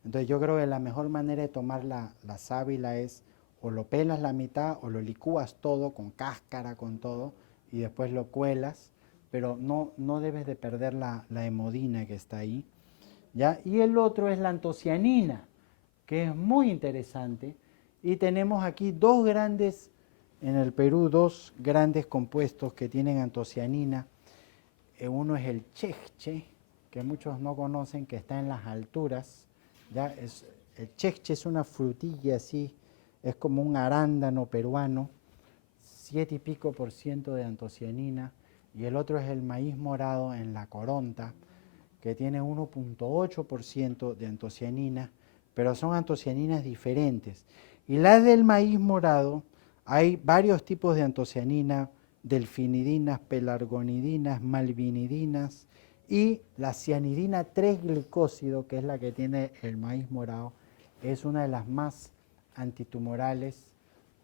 Entonces yo creo que la mejor manera de tomar la sábila es o lo pelas la mitad o lo licúas todo con cáscara, con todo, y después lo cuelas, pero no debes de perder la hemodina que está ahí, ¿ya? Y el otro es la antocianina, que es muy interesante, y tenemos aquí en el Perú, dos grandes compuestos que tienen antocianina. Uno es el chechche, que muchos no conocen, que está en las alturas, ¿ya? El chechche es una frutilla así, es como un arándano peruano, 7 y pico % de antocianina, y el otro es el maíz morado en la coronta, que tiene 1.8% de antocianina, pero son antocianinas diferentes. Y las del maíz morado, hay varios tipos de antocianina, delfinidinas, pelargonidinas, malvinidinas, y la cianidina 3-glicósido, que es la que tiene el maíz morado, es una de las más antitumorales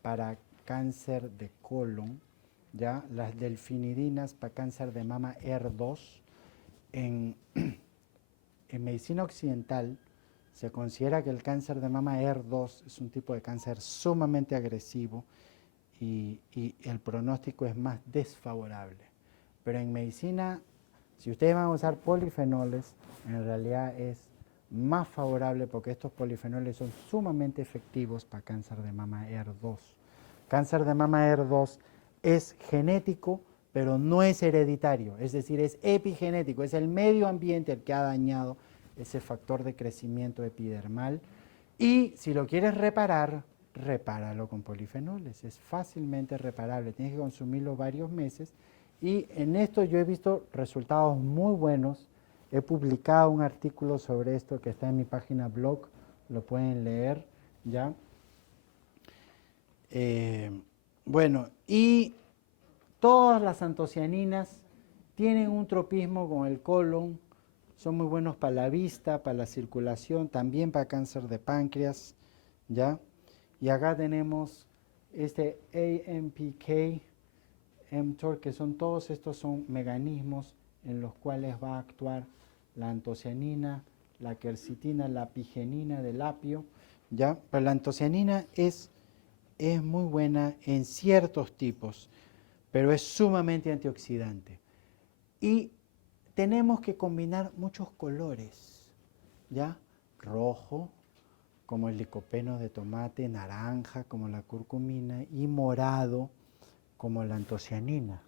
para cáncer de colon, ¿ya? Las delfinidinas para cáncer de mama ER2. En medicina occidental se considera que el cáncer de mama ER2 es un tipo de cáncer sumamente agresivo y el pronóstico es más desfavorable. Pero en medicina, si ustedes van a usar polifenoles, en realidad es más favorable porque estos polifenoles son sumamente efectivos para cáncer de mama ER2. Cáncer de mama ER2 es genético, pero no es hereditario, es decir, es epigenético, es el medio ambiente el que ha dañado ese factor de crecimiento epidermal. Y si lo quieres reparar, repáralo con polifenoles, es fácilmente reparable, tienes que consumirlo varios meses. Y en esto yo he visto resultados muy buenos. He publicado un artículo sobre esto que está en mi página blog, lo pueden leer, ¿ya? Bueno, y todas las antocianinas tienen un tropismo con el colon, son muy buenos para la vista, para la circulación, también para cáncer de páncreas, ¿ya? Y acá tenemos este AMPK, mTOR, que son todos estos son mecanismos en los cuales va a actuar la antocianina, la quercitina, la apigenina del apio, ¿ya? Pero la antocianina es muy buena en ciertos tipos, pero es sumamente antioxidante. Y tenemos que combinar muchos colores, ¿ya? Rojo, como el licopeno de tomate, naranja, como la curcumina, y morado, como la antocianina,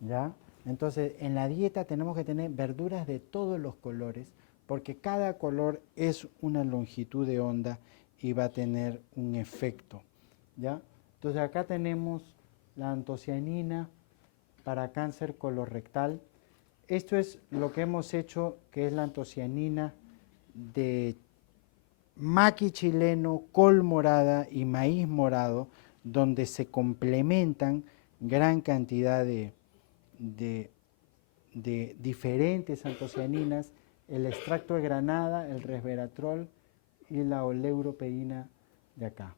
¿ya? Entonces, en la dieta tenemos que tener verduras de todos los colores, porque cada color es una longitud de onda y va a tener un efecto, ¿ya? Entonces, acá tenemos la antocianina para cáncer colorectal. Esto es lo que hemos hecho, que es la antocianina de maqui chileno, col morada y maíz morado, donde se complementan gran cantidad de diferentes antocianinas, el extracto de granada, el resveratrol y la oleuropeína de acá.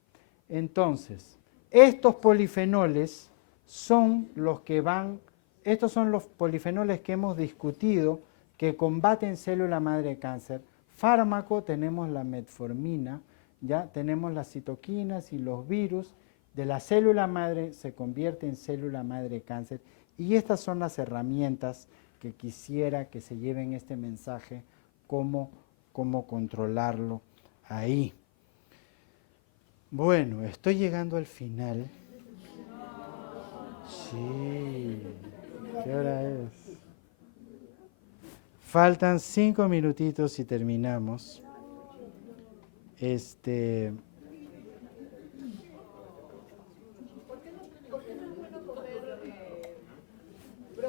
Entonces, estos polifenoles son los que van, estos son los polifenoles que hemos discutido que combaten célula madre de cáncer. Fármaco, tenemos la metformina, ya tenemos las citoquinas y los virus. De la célula madre se convierte en célula madre de cáncer. Y estas son las herramientas que quisiera que se lleven este mensaje, cómo controlarlo ahí. Bueno, estoy llegando al final. Sí, ¿qué hora es? Faltan 5 minutitos y terminamos.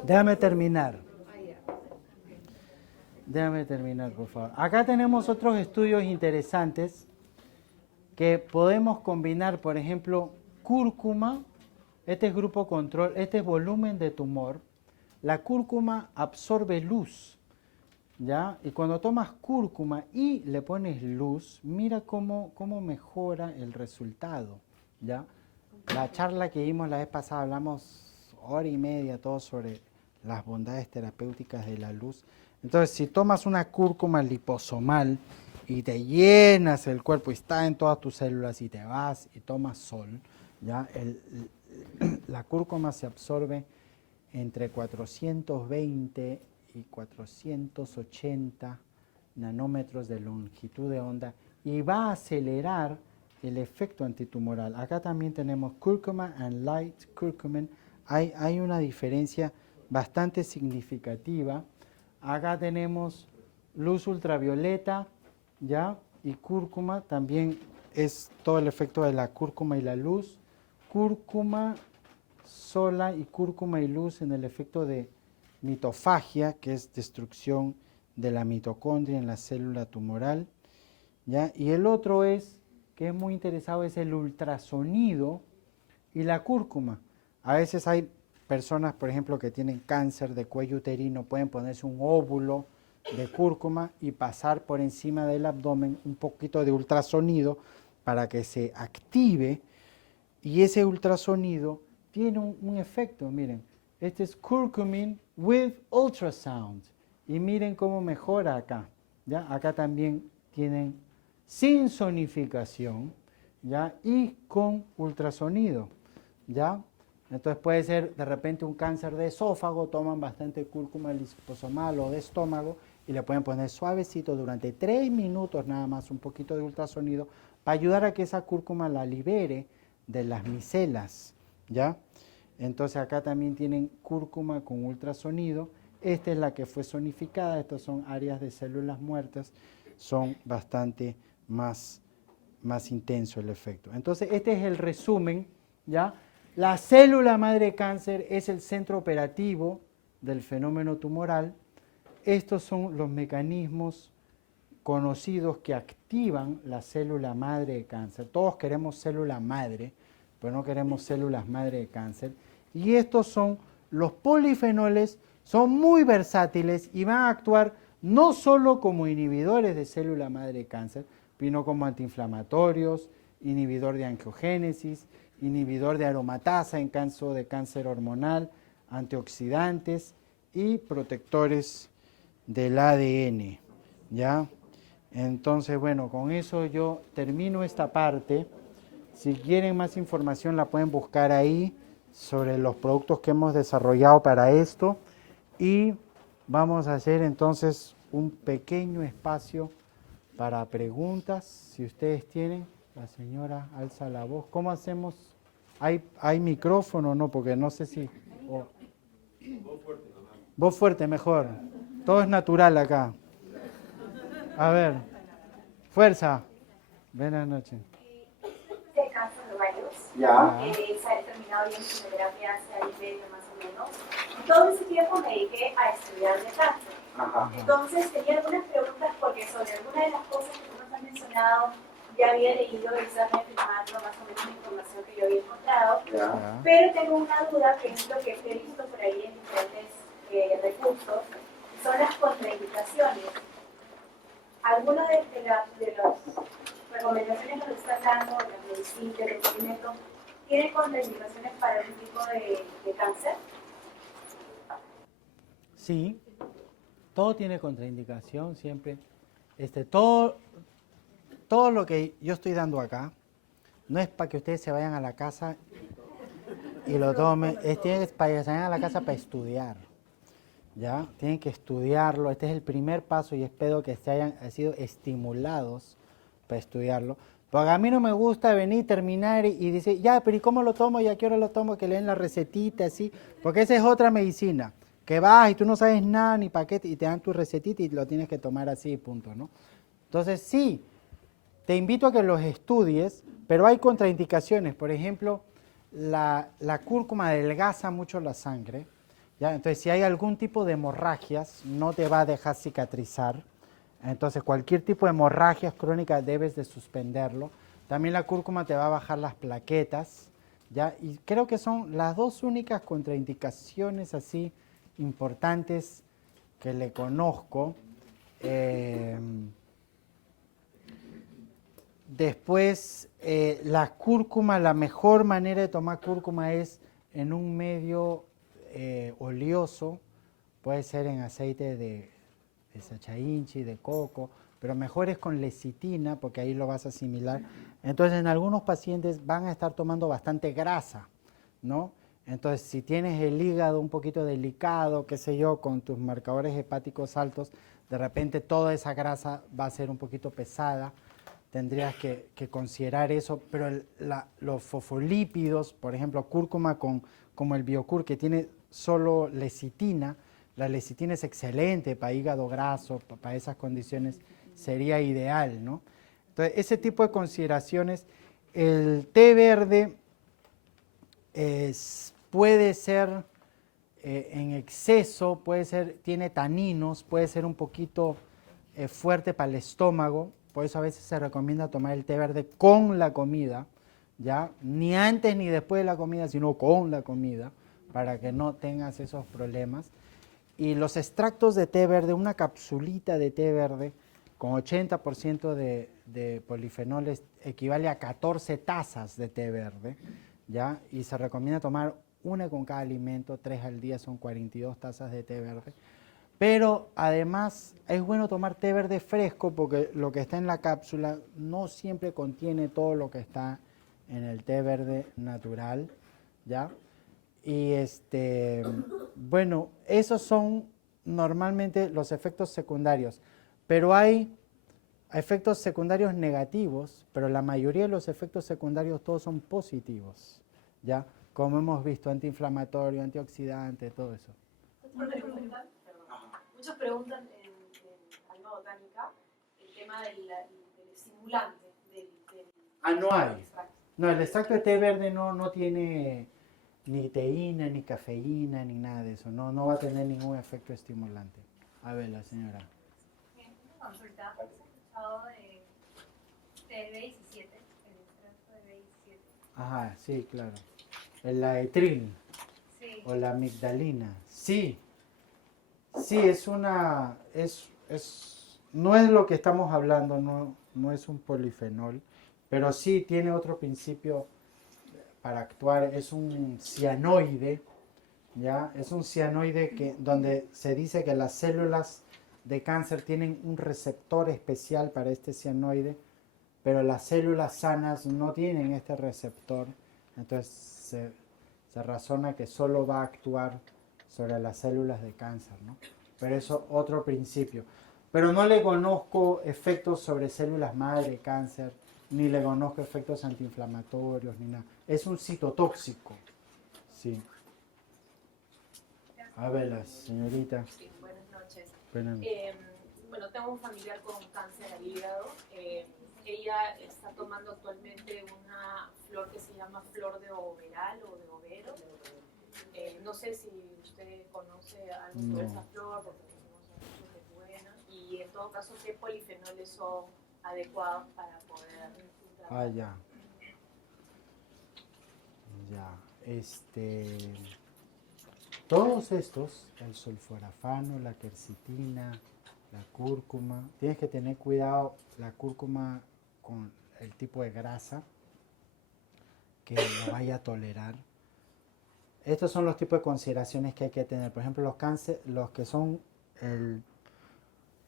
Déjame terminar. Déjame terminar, por favor. Acá tenemos otros estudios interesantes que podemos combinar, por ejemplo, cúrcuma, este es grupo control, este es volumen de tumor. La cúrcuma absorbe luz, ¿ya? Y cuando tomas cúrcuma y le pones luz, mira cómo mejora el resultado, ¿ya? La charla que vimos la vez pasada, hablamos hora y media todo sobre las bondades terapéuticas de la luz. Entonces, si tomas una cúrcuma liposomal y te llenas el cuerpo y está en todas tus células y te vas y tomas sol, ¿ya? La cúrcuma se absorbe entre 420 y 480 nanómetros de longitud de onda y va a acelerar el efecto antitumoral. Acá también tenemos cúrcuma and light curcumin. Hay una diferencia bastante significativa. Acá tenemos luz ultravioleta, ¿ya? Y cúrcuma también es todo el efecto de la cúrcuma y la luz. Cúrcuma sola y cúrcuma y luz en el efecto de mitofagia, que es destrucción de la mitocondria en la célula tumoral, ¿ya? Y el otro es, que es muy interesado, es el ultrasonido y la cúrcuma. A veces hay personas, por ejemplo, que tienen cáncer de cuello uterino, pueden ponerse un óvulo de cúrcuma y pasar por encima del abdomen un poquito de ultrasonido para que se active, y ese ultrasonido tiene un efecto, miren, este es curcumin with ultrasound, y miren cómo mejora acá, ¿ya? Acá también tienen sin sonificación, ¿ya? Y con ultrasonido, ¿ya? Entonces puede ser de repente un cáncer de esófago, toman bastante cúrcuma liposomal o de estómago y le pueden poner suavecito durante 3 minutos nada más, un poquito de ultrasonido, para ayudar a que esa cúrcuma la libere de las micelas, ¿ya? Entonces acá también tienen cúrcuma con ultrasonido. Esta es la que fue sonificada, estas son áreas de células muertas, son bastante más intenso el efecto. Entonces este es el resumen, ¿ya? La célula madre de cáncer es el centro operativo del fenómeno tumoral. Estos son los mecanismos conocidos que activan la célula madre de cáncer. Todos queremos célula madre, pero no queremos células madre de cáncer. Y estos son los polifenoles, son muy versátiles y van a actuar no solo como inhibidores de célula madre de cáncer, sino como antiinflamatorios, inhibidor de angiogénesis, inhibidor de aromatasa en caso de cáncer hormonal, antioxidantes y protectores del ADN, ¿ya? Entonces, bueno, con eso yo termino esta parte. Si quieren más información la pueden buscar ahí sobre los productos que hemos desarrollado para esto, y vamos a hacer entonces un pequeño espacio para preguntas, si ustedes tienen. La señora alza la voz. ¿Cómo hacemos? ¿Hay micrófono o no? Porque no sé si... Voz fuerte mejor. Todo es natural acá. A ver. Fuerza. Buenas noches. De cáncer de varios. Ya. Se ha determinado bien quimioterapia hace año y medio más o menos. Todo ese tiempo me dediqué a estudiar de cáncer. Ajá. Entonces tenía algunas preguntas porque sobre algunas de las cosas que tú nos has mencionado ya había leído y estaba afirmando más o menos la información que yo había encontrado. Ya. Pero tengo una duda que es lo que he visto por ahí en diferentes recursos, que son las contraindicaciones. Algunas de las recomendaciones que nos están dando, de la medicina, del procedimiento, ¿tienen contraindicaciones para algún tipo de cáncer? Sí, todo tiene contraindicación siempre. Todo lo que yo estoy dando acá no es para que ustedes se vayan a la casa y lo tomen, es para que se vayan a la casa para estudiar. ¿Ya? Tienen que estudiarlo. Este es el primer paso y espero que se hayan sido estimulados para estudiarlo. Porque a mí no me gusta venir, terminar y decir, ya, pero ¿y cómo lo tomo? ¿Y a qué hora lo tomo? Que leen la recetita, así. Porque esa es otra medicina. Que vas y tú no sabes nada ni para qué y te dan tu recetita y lo tienes que tomar así, punto, ¿no? Entonces, sí, te invito a que los estudies, pero hay contraindicaciones. Por ejemplo, la cúrcuma adelgaza mucho la sangre. ¿Ya? Entonces, si hay algún tipo de hemorragias, no te va a dejar cicatrizar. Entonces, cualquier tipo de hemorragias crónicas debes de suspenderlo. También la cúrcuma te va a bajar las plaquetas, ¿ya? Y creo que son las dos únicas contraindicaciones así importantes que le conozco. Después, la cúrcuma, la mejor manera de tomar cúrcuma es en un medio oleoso, puede ser en aceite de sachainchi, de coco, pero mejor es con lecitina porque ahí lo vas a asimilar. Entonces, en algunos pacientes van a estar tomando bastante grasa, ¿no? Entonces, si tienes el hígado un poquito delicado, qué sé yo, con tus marcadores hepáticos altos, de repente toda esa grasa va a ser un poquito pesada. Tendrías que considerar eso, pero los fosfolípidos, por ejemplo, cúrcuma como el Biocur, que tiene solo lecitina, la lecitina es excelente para hígado graso, para esas condiciones sería ideal, ¿no? Entonces, ese tipo de consideraciones, el té verde puede ser en exceso, tiene taninos, puede ser un poquito fuerte para el estómago, por eso a veces se recomienda tomar el té verde con la comida, ¿ya? Ni antes ni después de la comida, sino con la comida, para que no tengas esos problemas. Y los extractos de té verde, una capsulita de té verde con 80% de polifenoles equivale a 14 tazas de té verde, ¿ya? Y se recomienda tomar una con cada alimento, 3 al día son 42 tazas de té verde. Pero además es bueno tomar té verde fresco porque lo que está en la cápsula no siempre contiene todo lo que está en el té verde natural, ¿ya? Y bueno, esos son normalmente los efectos secundarios, pero hay efectos secundarios negativos, pero la mayoría de los efectos secundarios todos son positivos, ¿ya? Como hemos visto, antiinflamatorio, antioxidante, todo eso. Muchos preguntan en Alma Botánica el tema del estimulante No hay. extracto. No, el extracto de té verde no tiene ni teína, ni cafeína, ni nada de eso. No va a tener ningún efecto estimulante. A ver, la señora. Una consulta. ¿Has escuchado de B17? El extracto de B17. Ajá, sí, claro. El laetril Sí. o la amigdalina. Sí, es una... no es lo que estamos hablando, no es un polifenol, pero sí tiene otro principio para actuar, es un cianoide, ¿ya? Es un cianoide donde se dice que las células de cáncer tienen un receptor especial para este cianoide, pero las células sanas no tienen este receptor, entonces se razona que solo va a actuar sobre las células de cáncer, ¿no? Pero eso otro principio. Pero no le conozco efectos sobre células madre, cáncer, ni le conozco efectos antiinflamatorios, ni nada. Es un citotóxico, sí. A ver, la señorita. Sí, buenas noches. Bueno, Bueno, tengo un familiar con cáncer al hígado. Ella está tomando actualmente una flor que se llama flor de overal o de overo. No sé si usted conoce algo sobre esa flor, porque no sabemos que es buena. Y en todo caso, ¿qué polifenoles son adecuados para poder tratar? ya. Todos estos, el sulforafano, la quercitina, la cúrcuma, tienes que tener cuidado la cúrcuma con el tipo de grasa que lo vaya a tolerar. Estos son los tipos de consideraciones que hay que tener. Por ejemplo, los que son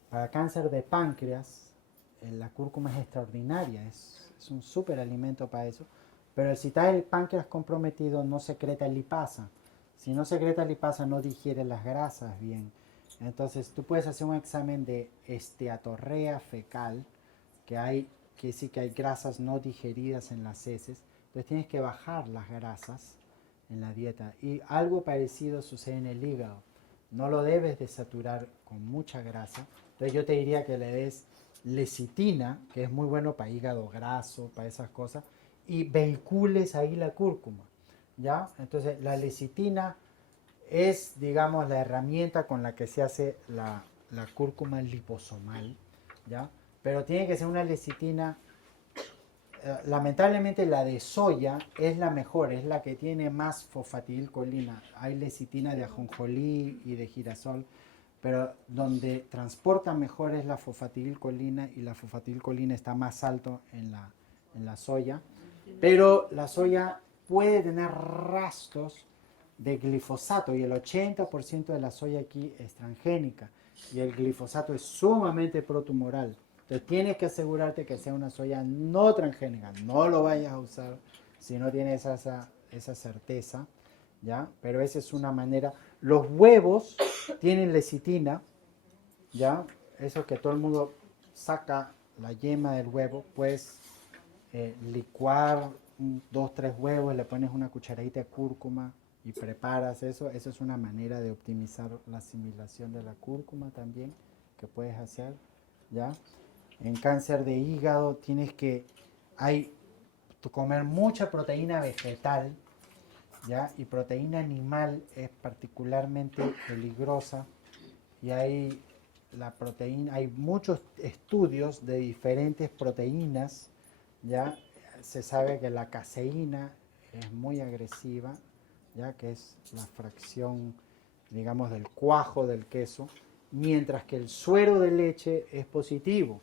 para cáncer de páncreas, la cúrcuma es extraordinaria, es un súper alimento para eso. Pero si está el páncreas comprometido, no secreta lipasa. Si no secreta lipasa, no digiere las grasas bien. Entonces, tú puedes hacer un examen de esteatorrea fecal, que sí que hay grasas no digeridas en las heces. Entonces, tienes que bajar las grasas en la dieta. Y algo parecido sucede en el hígado. No lo debes de saturar con mucha grasa. Entonces, yo te diría que le des lecitina, que es muy bueno para hígado graso, para esas cosas, y vehicules ahí la cúrcuma, ¿ya? Entonces, la lecitina es, digamos, la herramienta con la que se hace la cúrcuma liposomal, ¿ya? Pero tiene que ser una lecitina, lamentablemente la de soya es la mejor, es la que tiene más fosfatidilcolina. Hay lecitina de ajonjolí y de girasol, pero donde transporta mejor es la fosfatidilcolina, y la fosfatidilcolina está más alto en la soya. Pero la soya puede tener rastros de glifosato, y el 80% de la soya aquí es transgénica, y el glifosato es sumamente protumoral. Entonces tienes que asegurarte que sea una soya no transgénica. No lo vayas a usar si no tienes esa certeza, ¿ya? Pero esa es una manera. Los huevos tienen lecitina, ¿ya? Eso que todo el mundo saca la yema del huevo, pues licuar 2, 3 huevos, le pones una cucharadita de cúrcuma y preparas eso. Esa es una manera de optimizar la asimilación de la cúrcuma también que puedes hacer, ¿ya? En cáncer de hígado tienes que comer mucha proteína vegetal, ¿ya? Y proteína animal es particularmente peligrosa. Y hay muchos estudios de diferentes proteínas, ¿ya? Se sabe que la caseína es muy agresiva, ¿ya? Que es la fracción, digamos, del cuajo del queso, mientras que el suero de leche es positivo,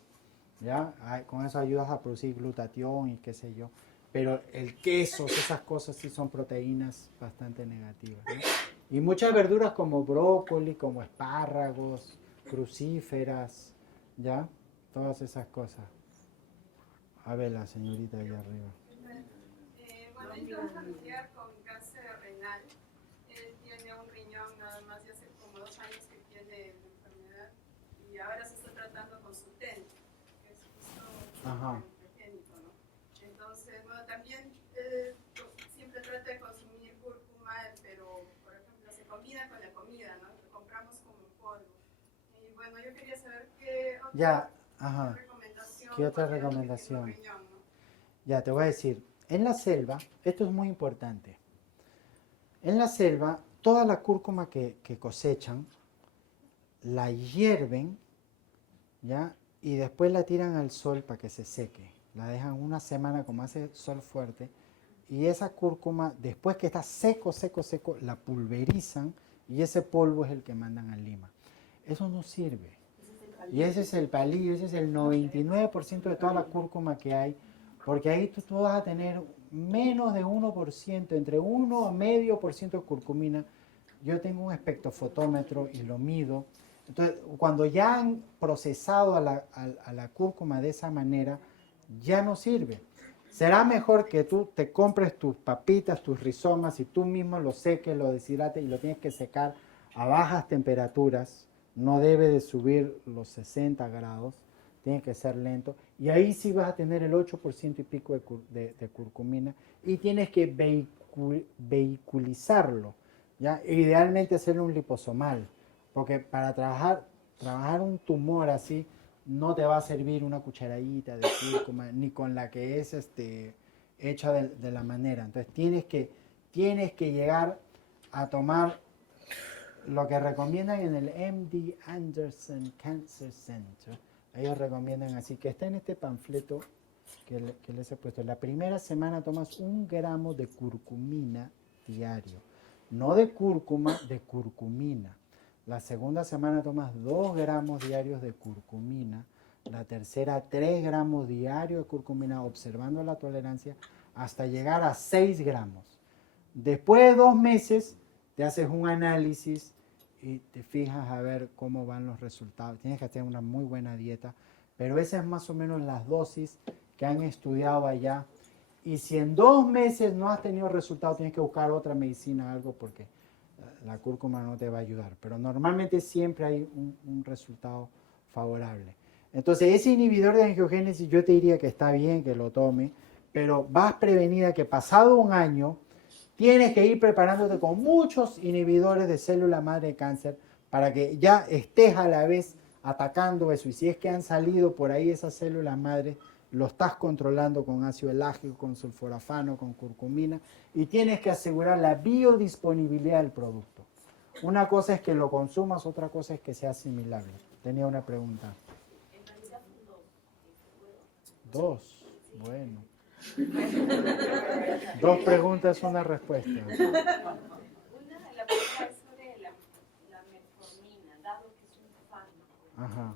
¿ya? Con eso ayudas a producir glutatión y qué sé yo. Pero el queso, esas cosas sí son proteínas bastante negativas, ¿no? Y muchas verduras como brócoli, como espárragos, crucíferas, ¿ya? Todas esas cosas. A ver, la señorita allá arriba. Bueno, yo tengo un familiar con cáncer renal. Él tiene un riñón nada más, ya hace como 2 años que tiene la enfermedad y ahora se está tratando con su TEN, que es justo hipergénico, ¿no? Entonces, bueno, también siempre trata de consumir cúrcuma, pero por ejemplo se combina con la comida, ¿no? Lo compramos como en polvo. Y bueno, yo quería saber qué otra recomendación. ¿Qué otra recomendación? Riñón, ¿no? Ya, te voy a decir, en la selva, esto es muy importante, en la selva, toda la cúrcuma que cosechan, la hierven, ¿ya? Y después la tiran al sol para que se seque. La dejan una semana como hace sol fuerte. Y esa cúrcuma, después que está seco, la pulverizan y ese polvo es el que mandan a Lima. Eso no sirve. Y ese es el palillo, ese es el 99% de toda la cúrcuma que hay. Porque ahí tú vas a tener menos de 1%, entre 1 a medio por ciento de curcumina. Yo tengo un espectrofotómetro y lo mido. Entonces, cuando ya han procesado a la cúrcuma de esa manera, ya no sirve. Será mejor que tú te compres tus papitas, tus rizomas y tú mismo lo seques, lo deshidrates y lo tienes que secar a bajas temperaturas. No debe de subir los 60 grados, tiene que ser lento. Y ahí sí vas a tener el 8% y pico de curcumina y tienes que vehiculizarlo, ¿ya? Idealmente hacerle un liposomal, porque para trabajar un tumor así no te va a servir una cucharadita de cúrcuma, ni con la que es hecha de la manera. Entonces tienes que llegar a tomar lo que recomiendan en el MD Anderson Cancer Center. Ellos recomiendan así, que está en este panfleto que les he puesto. La primera semana tomas 1 gramo de curcumina diario. No de cúrcuma, de curcumina. La segunda semana tomas 2 gramos diarios de curcumina. La tercera, 3 gramos diarios de curcumina, observando la tolerancia, hasta llegar a 6 gramos. Después de 2 meses, te haces un análisis y te fijas a ver cómo van los resultados. Tienes que tener una muy buena dieta, pero esas es más o menos las dosis que han estudiado allá. Y si en 2 meses no has tenido resultado, tienes que buscar otra medicina, algo, porque la cúrcuma no te va a ayudar. Pero normalmente siempre hay un resultado favorable. Entonces, ese inhibidor de angiogénesis yo te diría que está bien que lo tome, pero vas prevenida que pasado 1 año tienes que ir preparándote con muchos inhibidores de célula madre de cáncer para que ya estés a la vez atacando eso. Y si es que han salido por ahí esas células madres, lo estás controlando con ácido elágico, con sulforafano, con curcumina, y tienes que asegurar la biodisponibilidad del producto. Una cosa es que lo consumas, otra cosa es que sea asimilable. Tenía una pregunta. En realidad ¿2? Bueno. 2 preguntas, una respuesta. la primera es sobre la metformina, dado que es un fármaco. Ajá.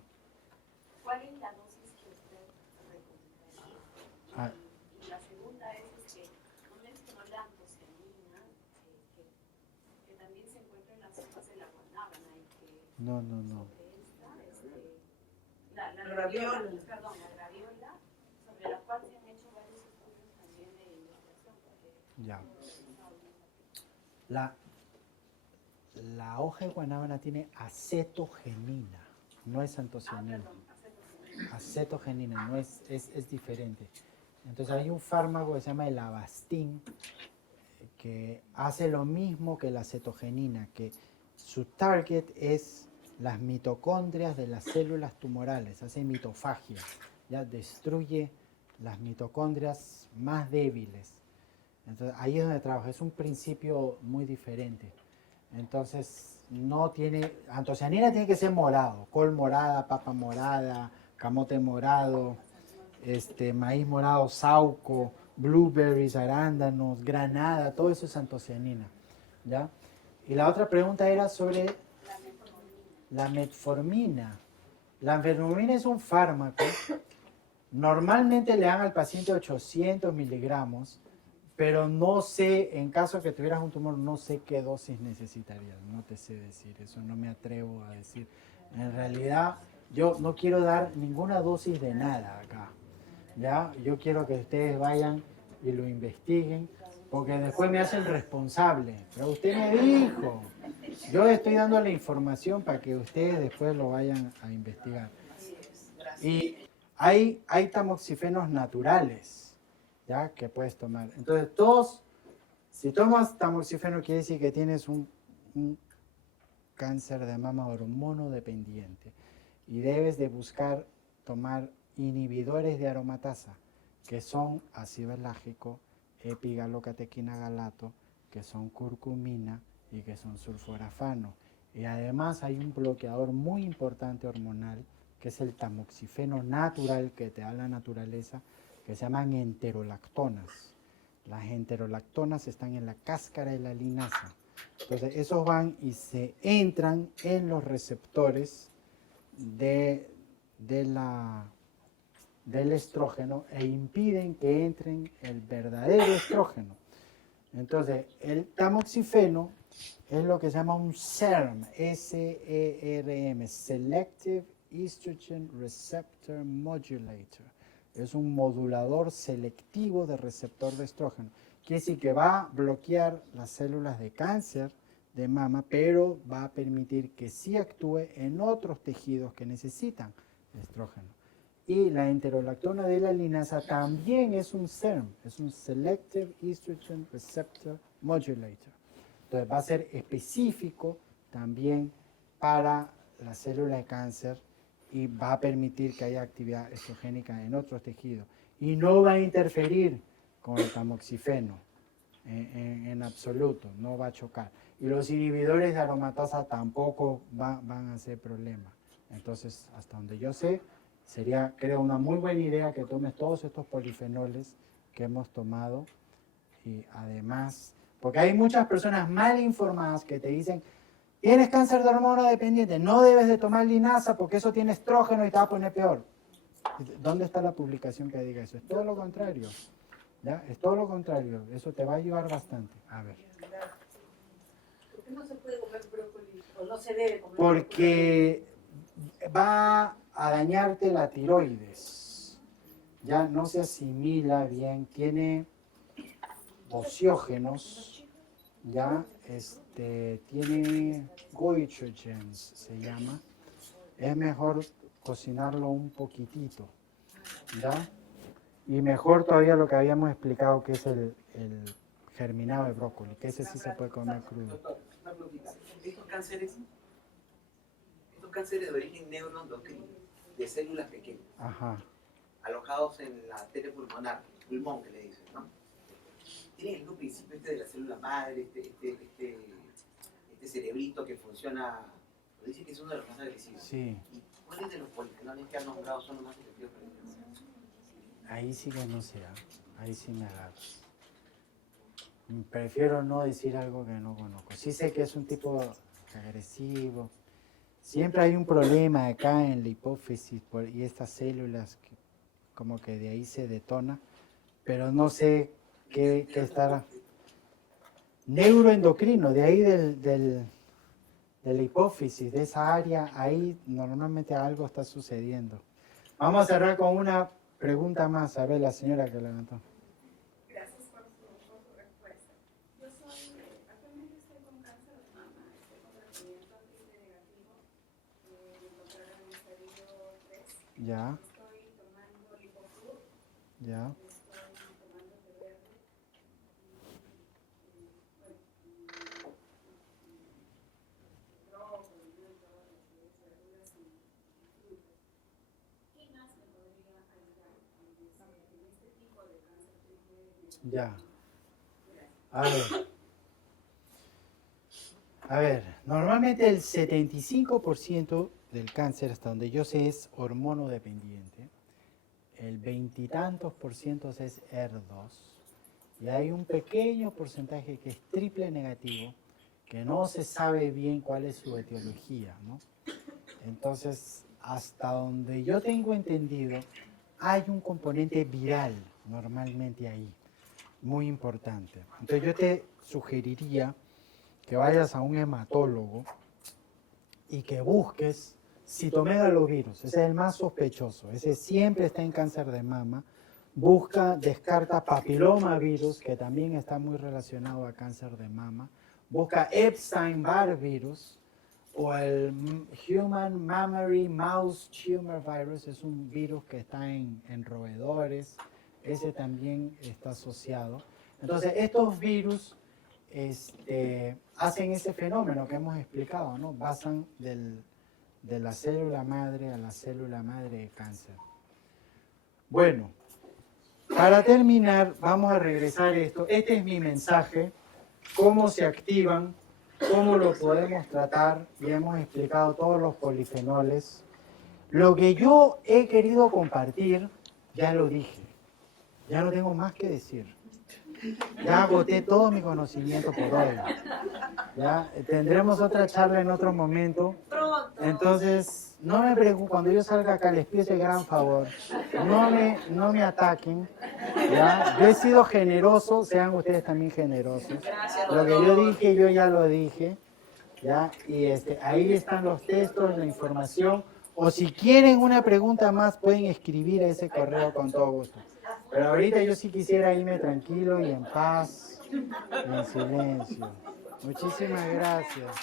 ¿Cuál es la dosis que usted recomendaría? Y la segunda es que no mencionó la antocianina, que también se encuentra en las hojas de la guanábana y que No. la graviola, sobre la cual se han hecho varios estudios también de investigación. Ya. La hoja de guanábana tiene acetogenina, no es antocianina. Acetogenina, no es diferente. Entonces hay un fármaco que se llama el Avastin, que hace lo mismo que la acetogenina, que su target es las mitocondrias de las células tumorales, hace mitofagia, ya destruye las mitocondrias más débiles. Entonces, ahí es donde trabaja, es un principio muy diferente. Entonces, no tiene, antocianina tiene que ser morado, col morada, papa morada, camote morado, maíz morado, sauco, blueberries, arándanos, granada, todo eso es antocianina, ¿ya? Y la otra pregunta era sobre la metformina. La metformina es un fármaco, normalmente le dan al paciente 800 miligramos, pero no sé, en caso que tuvieras un tumor, no sé qué dosis necesitarías, no te sé decir, eso no me atrevo a decir. En realidad, yo no quiero dar ninguna dosis de nada acá, ¿ya? Yo quiero que ustedes vayan y lo investiguen, porque después me hacen responsable. Pero usted me dijo, yo estoy dando la información para que ustedes después lo vayan a investigar. Y hay tamoxifenos naturales, ¿ya? Que puedes tomar. Entonces, si tomas tamoxifeno, quiere decir que tienes un cáncer de mama hormonodependiente y debes de buscar tomar inhibidores de aromatasa, que son ácido elágico, epigalocatequina galato, que son curcumina y que son sulforafano. Y además hay un bloqueador muy importante hormonal, que es el tamoxifeno natural que te da la naturaleza, que se llaman enterolactonas. Las enterolactonas están en la cáscara de la linaza. Entonces, esos van y se entran en los receptores del estrógeno e impiden que entren el verdadero estrógeno. Entonces, el tamoxifeno es lo que se llama un SERM, S-E-R-M, Selective Estrogen Receptor Modulator. Es un modulador selectivo de receptor de estrógeno. Quiere decir que va a bloquear las células de cáncer de mama, pero va a permitir que sí actúe en otros tejidos que necesitan estrógeno. Y la enterolactona de la linaza también es un SERM, es un Selective Estrogen Receptor Modulator. Entonces va a ser específico también para la célula de cáncer y va a permitir que haya actividad estrogénica en otros tejidos. Y no va a interferir con el tamoxifeno en absoluto, no va a chocar. Y los inhibidores de aromatasa tampoco van a ser problema. Entonces, hasta donde yo sé, sería, creo, una muy buena idea que tomes todos estos polifenoles que hemos tomado y además, porque hay muchas personas mal informadas que te dicen, tienes cáncer de hormona dependiente, no debes de tomar linaza porque eso tiene estrógeno y te va a poner peor. ¿Dónde está la publicación que diga eso? Es todo lo contrario. ¿Ya? Es todo lo contrario. Eso te va a ayudar bastante. A ver. ¿Por qué no se puede comer brócoli? ¿O no se debe comer Porque va a dañarte la tiroides. Ya no se asimila bien, tiene ociógenos, ya tiene goitrogens, se llama. Es mejor cocinarlo un poquitito, ¿ya? Y mejor todavía lo que habíamos explicado, que es el germinado de brócoli, que ese sí se puede comer crudo. Doctor, una preguntita. Estos cánceres de origen neuroendocrino, de células pequeñas, Ajá. alojados en la arteria pulmonar, pulmón que le dicen, ¿no? Tienen el mismo principio de la célula madre, este cerebrito que funciona, lo dice que es uno de los más agresivos. Sí. ¿Y cuáles de los polifenoles que han nombrado son los más efectivos para el cáncer? Ahí sí que no sé, ahí sí me agarras. Prefiero no decir algo que no conozco. Sí sé que es un tipo agresivo. Siempre hay un problema acá en la hipófisis y estas células que como que de ahí se detona, pero no sé qué estará. Neuroendocrino, de ahí de la hipófisis, de esa área, ahí normalmente algo está sucediendo. Vamos a cerrar con una pregunta más, a ver la señora que levantó. Gracias por su respuesta. Yo actualmente estoy con cáncer de mama, estoy con tratamiento triple negativo, me encontraron en estadio 3. Ya, Estoy tomando Lipoflur, ya. estoy tomando té verde, brócoli, y todo lo que es Ya. A ver, normalmente el 75% del cáncer, hasta donde yo sé, es hormonodependiente. El 20 y tantos por ciento es ER2. Y hay un pequeño porcentaje que es triple negativo, que no se sabe bien cuál es su etiología, ¿no? Entonces, hasta donde yo tengo entendido, hay un componente viral normalmente ahí, muy importante. Entonces yo te sugeriría que vayas a un hematólogo y que busques citomegalovirus, ese es el más sospechoso, ese siempre está en cáncer de mama. Descarta papilomavirus, que también está muy relacionado a cáncer de mama. Busca Epstein-Barr virus o el Human Mammary Mouse Tumor Virus, es un virus que está en roedores, ese también está asociado. Entonces, estos virus hacen ese fenómeno que hemos explicado, ¿no? Pasan de la célula madre a la célula madre de cáncer. Bueno, para terminar, vamos a regresar a esto. Este es mi mensaje, cómo se activan, cómo lo podemos tratar, y hemos explicado todos los polifenoles. Lo que yo he querido compartir, ya lo dije, ya no tengo más que decir. Ya agoté todo mi conocimiento por hoy. Ya tendremos otra charla en otro momento. Entonces, no me preocupen, cuando yo salga acá les pido ese gran favor. No me ataquen. ¿Ya? Yo he sido generoso, sean ustedes también generosos. Lo que yo dije, yo ya lo dije. ¿Ya? Y ahí están los textos, la información. O si quieren una pregunta más, pueden escribir a ese correo con todo gusto. Pero ahorita yo sí quisiera irme tranquilo y en paz, en silencio. Muchísimas gracias.